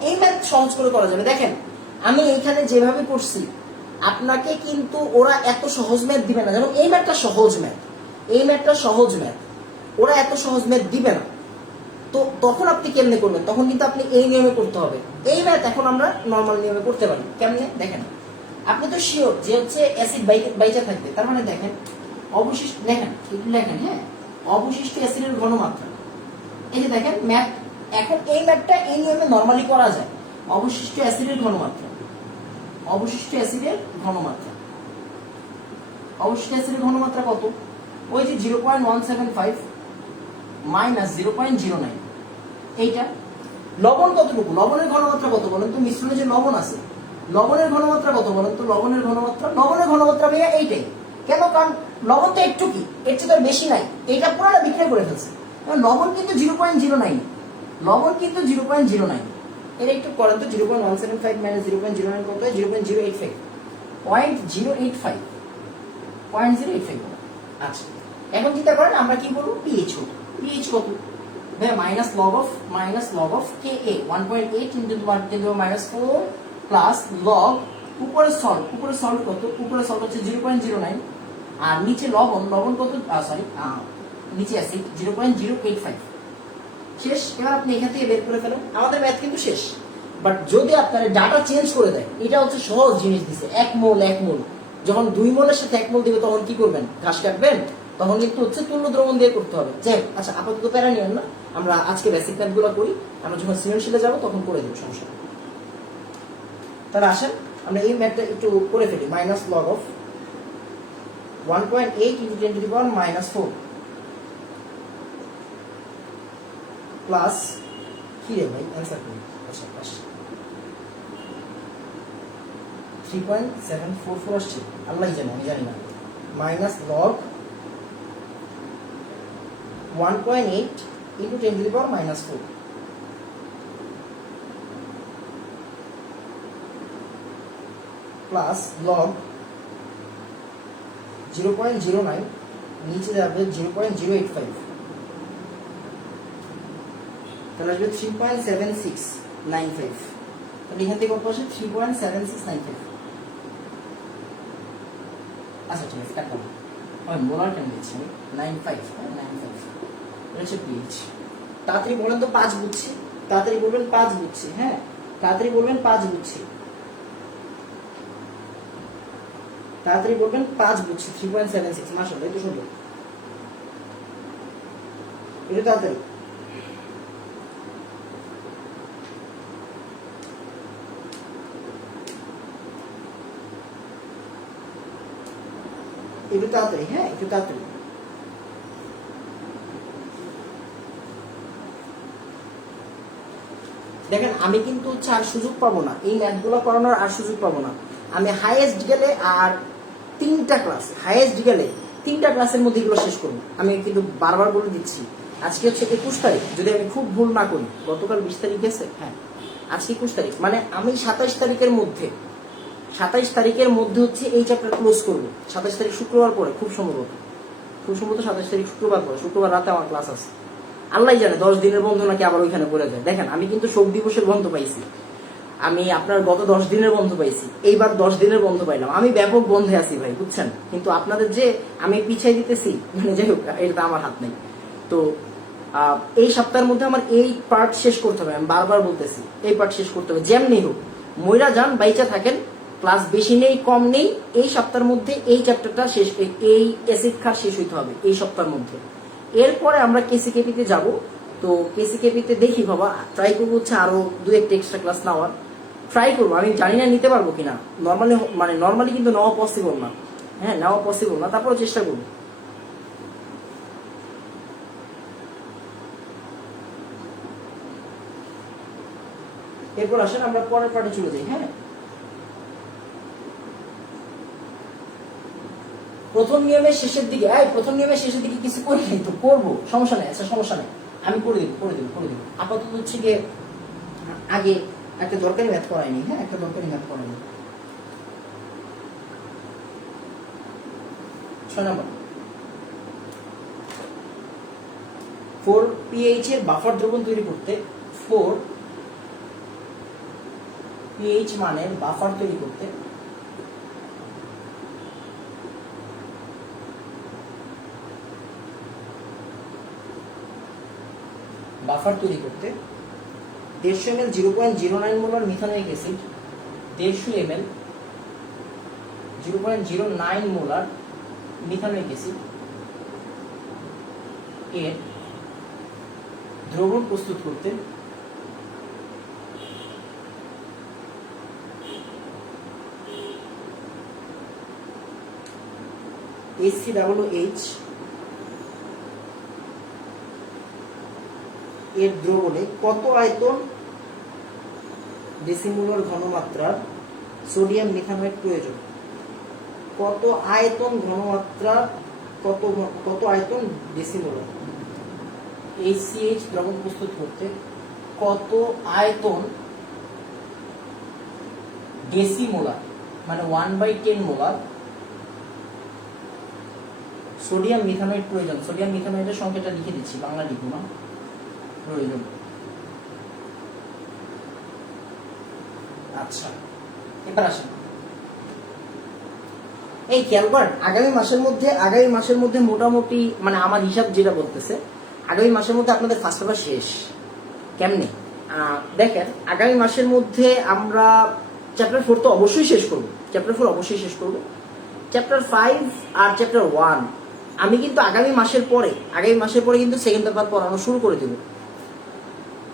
এই ম্যাথ সহজ করে করা যাবে। দেখেন, আমি এইখানে যেভাবে করছি, আপনাকে কিন্তু ওরা এত সহজ ম্যাথ দিবে না। যেমন এই ম্যাথটা সহজ ম্যাথ, ওরা এত সহজ ম্যাথ দিবে না। তো তখন আপনি কেমনে করবেন? তখন কিন্তু আপনি এই নিয়মে করতে হবে। এই ম্যাথ এখন আমরা নর্মাল নিয়মে করতে পারি। কেমনে দেখেন, আপনি তো শিওর যে হচ্ছে অ্যাসিড বাইচা থাকবে। তার মানে দেখেন, অবশিষ্ট লেখেন। হ্যাঁ, অবশিষ্ট অ্যাসিডের ঘনমাত্রা। এই যে দেখেন ম্যাথ, এখন এই ম্যাথটা এই নিয়মে নর্মালি করা যায়। অবশিষ্ট অ্যাসিডের ঘনমাত্রা কত? ওই যে 0.175 মাইনাস 0.09। এইটা লবণ কতটুকু? লবণের ঘনমাত্রা কত বলেন তো? মিশ্রণে যে লবণ আছে, লবণের ঘনমাত্রা কত বলেন তো? লবণের ঘনমাত্রা ভাইয়া এইটাই। কেন? কারণ লবণ তো একটু কি, এর চেয়ে তো বেশি নাই। এইটা পুরোটা বিক্রিয়া করে ফেলছে। লবণ কিন্তু 0.09। এটা একটু করেন তো। 0.175 মাইনাস 0.09 কত হয়? 0.085। 0.85। আচ্ছা, এখন চিন্তা করেন আমরা কি বলবো? পিএইচ কত? Minus log of K A 1.8 into 10⁻⁴ plus log উপরে সল্ট কত? উপরে সল্ট হচ্ছে 0.09, আর নিচে লবণ কত? নিচে অ্যাসিড 0.085। শেষ। এবার আপনি এখান থেকে বের করে ফেলেন। আমাদের ম্যাথ কিন্তু শেষ। বাট যদি আপনার ডাটা চেঞ্জ করে দেয়, এটা হচ্ছে সহজ জিনিস দিছে। 1 মোল যখন 2 মোলের সাথে 1 মোল দিবে, তখন কি করবেন? ঘাস কাটবেন। তখন কিন্তু হচ্ছে তুল্য দ্রবণ দিয়ে করতে হবে। যাই, আচ্ছা, আপাতত প্যারা নিয়েন না। আমরা আজকে বেসিক ম্যাথগুলো করি, আমরা যখন সৃজনশীলে যাবো তখন করে দেবো, সমস্যা। তাহলে আসেন আমরা এই ম্যাথটা একটু করে ফেলি। Minus log of 1.8 into 10⁻⁴ plus কি রে ভাই, অ্যান্সার করি। আচ্ছা, প্লাস 3.744 আসছে, আল্লাহ জানে, আমি জানি না। Minus log 1.8 into 10⁻⁴। Plus log 0.09, নিচে যাবে 0.085, তাহলে আসবে 3.7695, তাহলে এখান থেকে কত আসে 3.7695। আচ্ছা ঠিক আছে, কাটলাম। আমি মোলার কেন দিচ্ছি আমি 95, 95 এটা হচ্ছে পিএইচ। তাড়াতাড়ি বলেন তো 5 বুঝছি, তাড়াতাড়ি বলবেন 5 বুঝছি, হ্যাঁ তাড়াতাড়ি বলবেন 5 বুঝছি, তাড়াতাড়ি বলবেন 5 বুঝছি। 3.76, মাশাআল্লাহ, এটা সুন্দর, এটা তাড়াতাড়ি। একটু তাড়াতাড়ি, হ্যাঁ একটু তাড়াতাড়ি। দেখেন আমি কিন্তু হচ্ছে আর সুযোগ পাবো না, এই ম্যাথগুলো করানোর আর সুযোগ পাবো না। আমি হাইয়েস্ট গেলে আর 3টা ক্লাস, হাইয়েস্ট গেলে 3টা ক্লাসের মধ্যে এগুলো শেষ করবো। আমি কিন্তু বারবার বলে দিচ্ছি, আজকে হচ্ছে 21 তারিখ, যদি আমি খুব ভুল না করি, গতকাল 20 তারিখ গেছে, হ্যাঁ আজকে 21 তারিখ, মানে আমি 27 তারিখের মধ্যে, 27 তারিখের মধ্যে হচ্ছে এই চ্যাপ্টার ক্লোজ করবো। 27 তারিখ শুক্রবার পরে, খুব সম্ভবত 27 তারিখ শুক্রবার পরে, শুক্রবার রাতে আমার ক্লাস আছে। আল্লাহ জানে 10 দিনের বন্ধ নাকি আবার ওইখানে পড়ে যায়। দেখেন আমি কিন্তু শোক দিবসের বন্ধ পাইছি, আমি আপনার গত 10 দিনের বন্ধ পাইছি, এইবার 10 দিনের বন্ধ পাইলাম, আমি ব্যাপক বন্ধে আছি ভাই, বুঝছেন। কিন্তু আপনাদের যে আমি পিছিয়ে দিতেছি, মানে যাই হোক, এটা আমার হাত নেই। তো এই সপ্তাহের মধ্যে আমার এই পার্ট শেষ করতে হবে, আমি বারবার বলতেছি এই পার্ট শেষ করতে হবে, যেমনি হোক। মইরা যান, বাইচা থাকেন, ক্লাস বেশি নেই কম নেই, এই সপ্তাহের মধ্যে এই চ্যাপ্টারটা শেষ, এই অ্যাসিড খার শেষ হইতে হবে এই সপ্তাহের মধ্যে। এরপরে আমরা কেসিকেপিতে যাব। তো কেসিকেপিতে দেখি বাবা, ট্রাই করবো হচ্ছে আরো 2-1টা এক্সট্রা ক্লাস নেওয়ার ট্রাই করবো। আমি জানি না নিতে পারবো কিনা, নর্মালি কিন্তু নেওয়া পসিবল না, হ্যাঁ নেওয়া পসিবল না, তারপরে চেষ্টা করবো। এরপর আসেন আমরা পরের পার্টে চলে যাই। হ্যাঁ, প্রথম নিয়মের শেষের দিকে, প্রথম নিয়মের শেষের দিকে কিছু করি নাই তো, করবো, সমস্যা নেই, আচ্ছা সমস্যা নেই, আমি করে দিব। আপাতত হচ্ছে গিয়ে আগে একটা দরকারি ম্যাথ করাইনি, হ্যাঁ একটা দরকারি ম্যাথ করাইনি। 6 নম্বর 4 pH এর বাফার দ্রবণ তৈরি করতে, 4 pH মানের বাফার তৈরি করতে বাফার তৈরি করতে 150 ml 0.09 molar methanoic acid, 150 ml 0.09 molar methanoic acid এর দ্রবণ প্রস্তুত করতে HCOOH এর দ্রবণে কত আয়তন ডেসিমোলার ঘনমাত্রার সোডিয়াম মিথানয়েড প্রয়োজন? কত আয়তন ঘনমাত্রা, কত আয়তন ডেসিমোলার HCH দ্রবণ প্রস্তুত করতে কত আয়তন ডেসিমোলার, মানে 1/10 মোলার সোডিয়াম মিথানয়েড প্রয়োজন? সোডিয়াম মিথানয়েডের সংখ্যাটা লিখে দিচ্ছি, বাংলা লিখবো না, প্রয়োজন। আচ্ছা এবার আসেন, এই খেয়াল করেন, আগামী মাসের মধ্যে মোটামুটি, মানে আমার হিসাব যেটা বলতেছে, আগামী মাসের মধ্যে আপনাদের ফার্স্ট পেপার শেষ। কেমনে দেখেন, আগামী মাসের মধ্যে আমরা চ্যাপ্টার 4 তো অবশ্যই শেষ করবো, চ্যাপ্টার 5 আর চ্যাপ্টার 1 আমি কিন্তু আগামী মাসের পরে কিন্তু সেকেন্ড পেপার পড়ানো শুরু করে দেব।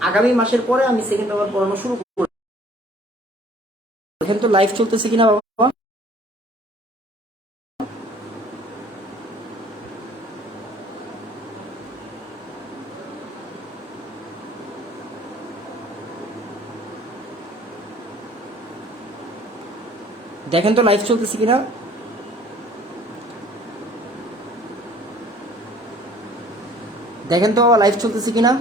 আগামী মাসের পরে আমি সেকেন্ড পেপার পড়ানো শুরু করব। এখন তো লাইভ চলতেছে কিনা বাবা? দেখেন তো লাইভ চলতেছে কিনা। দেখেন তো লাইভ চলতেছে কিনা।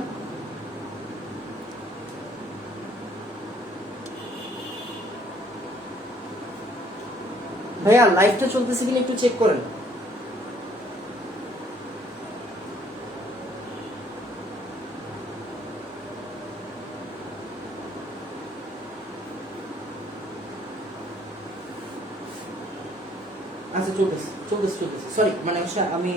ভাইয়া লাইভটা চলতেছে কিনা একটু চেক করেন। আচ্ছা চলতেছে চলতেছে চলতেছে, সরি মানে আমি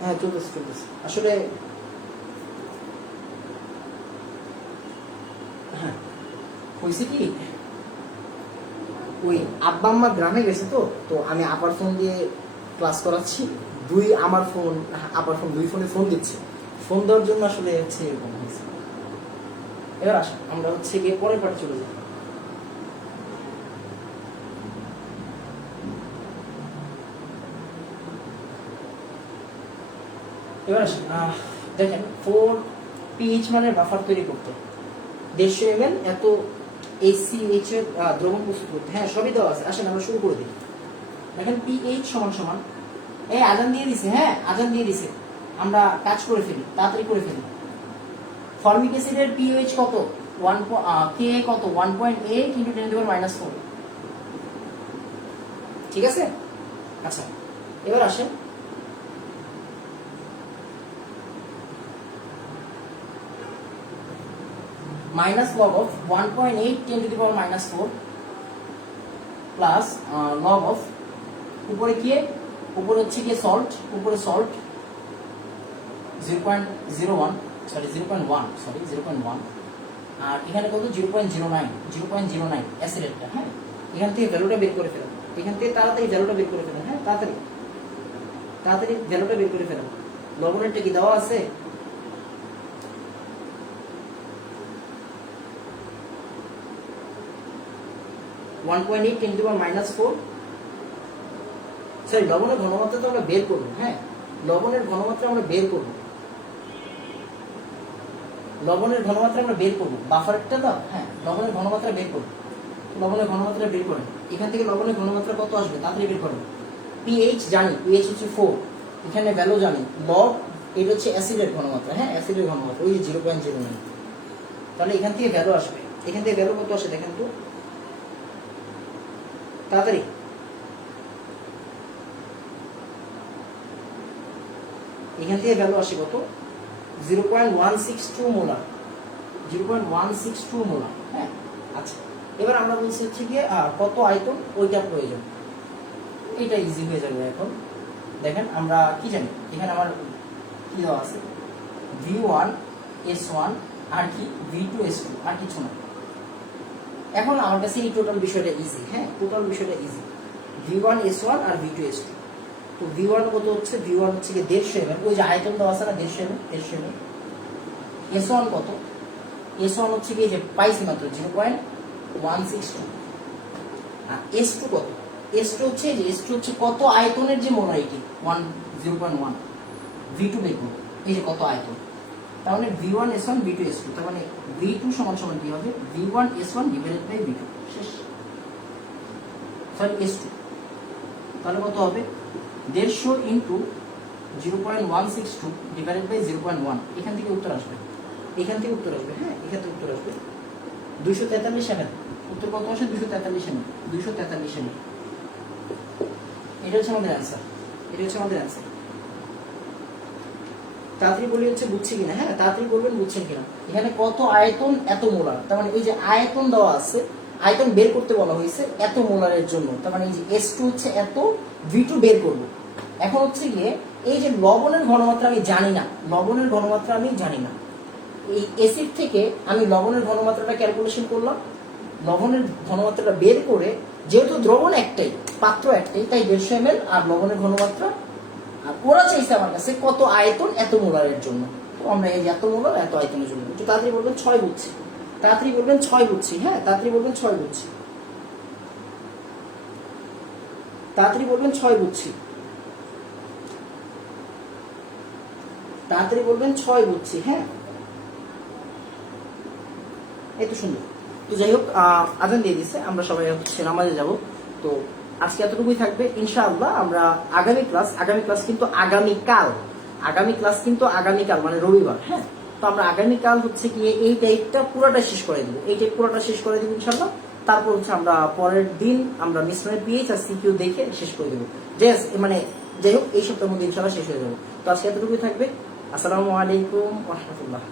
হ্যাঁ চলতেছে চলতেছে আসলে। হ্যাঁ হয়েছে কি, ওই আব্বা আম্মা গ্রামে গেছে তো, তো আমি আপার ফোন দিয়ে ক্লাস করাচ্ছি, আমার ফোন আপার ফোন, দুই ফোনে ফোন দিচ্ছি, ফোন দেওয়ার জন্য আসলে হচ্ছে এরকম হয়েছে। এবার আসুন আমরা হচ্ছে গিয়ে পরের পার্ট চলে যাই। এবার আসুন দেখেন 4 পিএইচ মানের বাফার তৈরি করতে 150 ml এত ACH এর দ্রবণ প্রস্তুত করতে, হ্যাঁ সবই দেওয়া আছে। আসেন আমরা শুরু করে দিই। দেখেন পিএইচ সমান সমান, এই আজান দিয়ে দিছে, হ্যাঁ আজান দিয়ে দিছে, আমরা কাজ করে ফেলি, তাড়াতাড়ি করে ফেলি। ফর্মিক অ্যাসিডের পিএইচ কত, কে কত 1.8 × 10⁻⁴। ঠিক আছে, আচ্ছা এবার আসেন minus log of 1.8 10⁻⁴ plus log of উপরে কি, উপরে হচ্ছে কি সল্ট, উপরে সল্ট 0.01 সরি 0.1 আর এখানে কত 0.09 অ্যাসিডেরটা, হ্যাঁ এখান থেকে ভ্যালুটা বের করে ফেলাম, এখান থেকে তাড়াতাড়ি ভ্যালুটা বের করে ফেলাম, হ্যাঁ তাড়াতাড়ি ভ্যালুটা বের করে ফেলাম। লবণেরটা কি দেওয়া আছে, (1.8 10⁻⁴) সরি লবণের ঘনমাত্রা তো আমরা বের করবো, হ্যাঁ লবণের ঘনমাত্রা আমরা বের করবো, বাফারটা দাও, হ্যাঁ লবণের ঘনমাত্রা বের করবো, লবণের ঘনমাত্রা বের করেন, এখান থেকে লবণের ঘনমাত্রা কত আসবে তাড়াতাড়ি বের করেন। পিএইচ জানি, পিএইচ হচ্ছে 4, এখানে ভ্যালু জানি, লগ এটা হচ্ছে অ্যাসিডের ঘনমাত্রা, হ্যাঁ অ্যাসিডের ঘনমাত্রা ওই 0.09, তাহলে এখান থেকে ভ্যালু আসবে, এখান থেকে ভ্যালু কত আসে দেখেন তো তাড়াতাড়ি। এখান থেকে ভ্যালু আসে কত 0.162 মোলার, 0.162 মোলার, হ্যাঁ আচ্ছা এবার আমরা বলছি হচ্ছে গিয়ে কত আয়তন ওইটার প্রয়োজন, এটা ইজি হয়ে যাবে। এখন দেখেন আমরা কি জানি, এখানে আমার কি দেওয়া আছে V1S1 আর কি V2S2 আর কিছু না। এখন আমার কাছে এই টোটাল বিষয়টা ইজি, হ্যাঁ টোটাল বিষয়টা ইজি, V1S1 আর V2S2। তো V1 কত হচ্ছে, V1 হচ্ছে কি 150 ml, ওই যে আয়তন দেওয়া আছে না 150 ml। S1 কত, S1 হচ্ছে কি যে পাইছি মাত্র 0.162। আর S2 কত, S2 হচ্ছে যে S2 হচ্ছে কত আয়তনের যে মোলারিটি 0.1, V2 বের করব, এই যে কত আয়তন, তার মানে V1S1 V2S2, তার মানে V2 সমান সমান কি হবে V1S1 ডিভাইডেড বাই V2 শেষ, সরি S2, তাহলে কত হবে 150 ইনটু 0.162 ডিভাইডেড বাই 0.1, এখান থেকে উত্তর আসবে, এখান থেকে উত্তর আসবে, হ্যাঁ এখান থেকে উত্তর আসবে 243 ml। উত্তর কত আসে 243 ml, 243 ml। এটা হচ্ছে আমাদের অ্যান্সার, এটা হচ্ছে আমাদের অ্যান্সার। তাড়াতাড়ি বলি হচ্ছে বুঝছি কিনা, হ্যাঁ তাড়াতাড়ি বলবেন বুঝছেন কিনা। এখানে কত আয়তন এত মোলার, তার মানে ওই যে আয়তন দেওয়া আছে, আয়তন বের করতে বলা হয়েছে এত মোলারের জন্য, তার মানে এই যে S2 হচ্ছে এত, V2 বের করব। এখন হচ্ছে গিয়ে এই যে লবণের ঘনমাত্রা আমি জানি না, লবণের ঘনমাত্রা আমি জানি না, এই অ্যাসিড থেকে আমি লবণের ঘনমাত্রাটা ক্যালকুলেশন করলাম, লবণের ঘনমাত্রাটা বের করে, যেহেতু দ্রবণ একটাই, পাত্র একটাই, তাই 150 ml আর লবণের ঘনমাত্রা, আর ওরা চাইছে আমার কাছে কত আয়তন এত মোলারের জন্য, তো আমরা এই এত মোলার এত আয়তনের জন্য, একটু তাড়াতাড়ি বলবেন 6 বুঝছি, তাড়াতাড়ি বলবেন 6 বুঝছি, হ্যাঁ তাড়াতাড়ি বলবেন 6 বুঝছি, তাড়াতাড়ি বলবেন 6 বুঝছি, তাড়াতাড়ি বলবেন 6 বুঝছি, হ্যাঁ এই তো সুন্দর। তো যাই হোক আজান দিয়ে দিচ্ছে, আমরা সবাই হচ্ছে নামাজে যাব। তো আজকে এতটুকুই থাকবে ইনশাআল্লাহ। আমরা আগামী ক্লাস কিন্তু আগামীকাল মানে রবিবার, হ্যাঁ তো আমরা আগামীকাল হচ্ছে গিয়ে এই টাইপটা পুরোটা শেষ করে দিব, এই টাইপ পুরোটা শেষ করে দিব ইনশাআল্লাহ। তারপর হচ্ছে আমরা পরের দিন আমরা মিশ্রণের পিএইচ আর সিকিউ দেখে শেষ করে দেবো। মানে যাই হোক এই সপ্তাহের মধ্যে ইনশাআল্লাহ শেষ হয়ে যাবে। তো আজকে এতটুকুই থাকবে। আসসালামু আলাইকুম ওয়া রাহমাতুল্লাহ।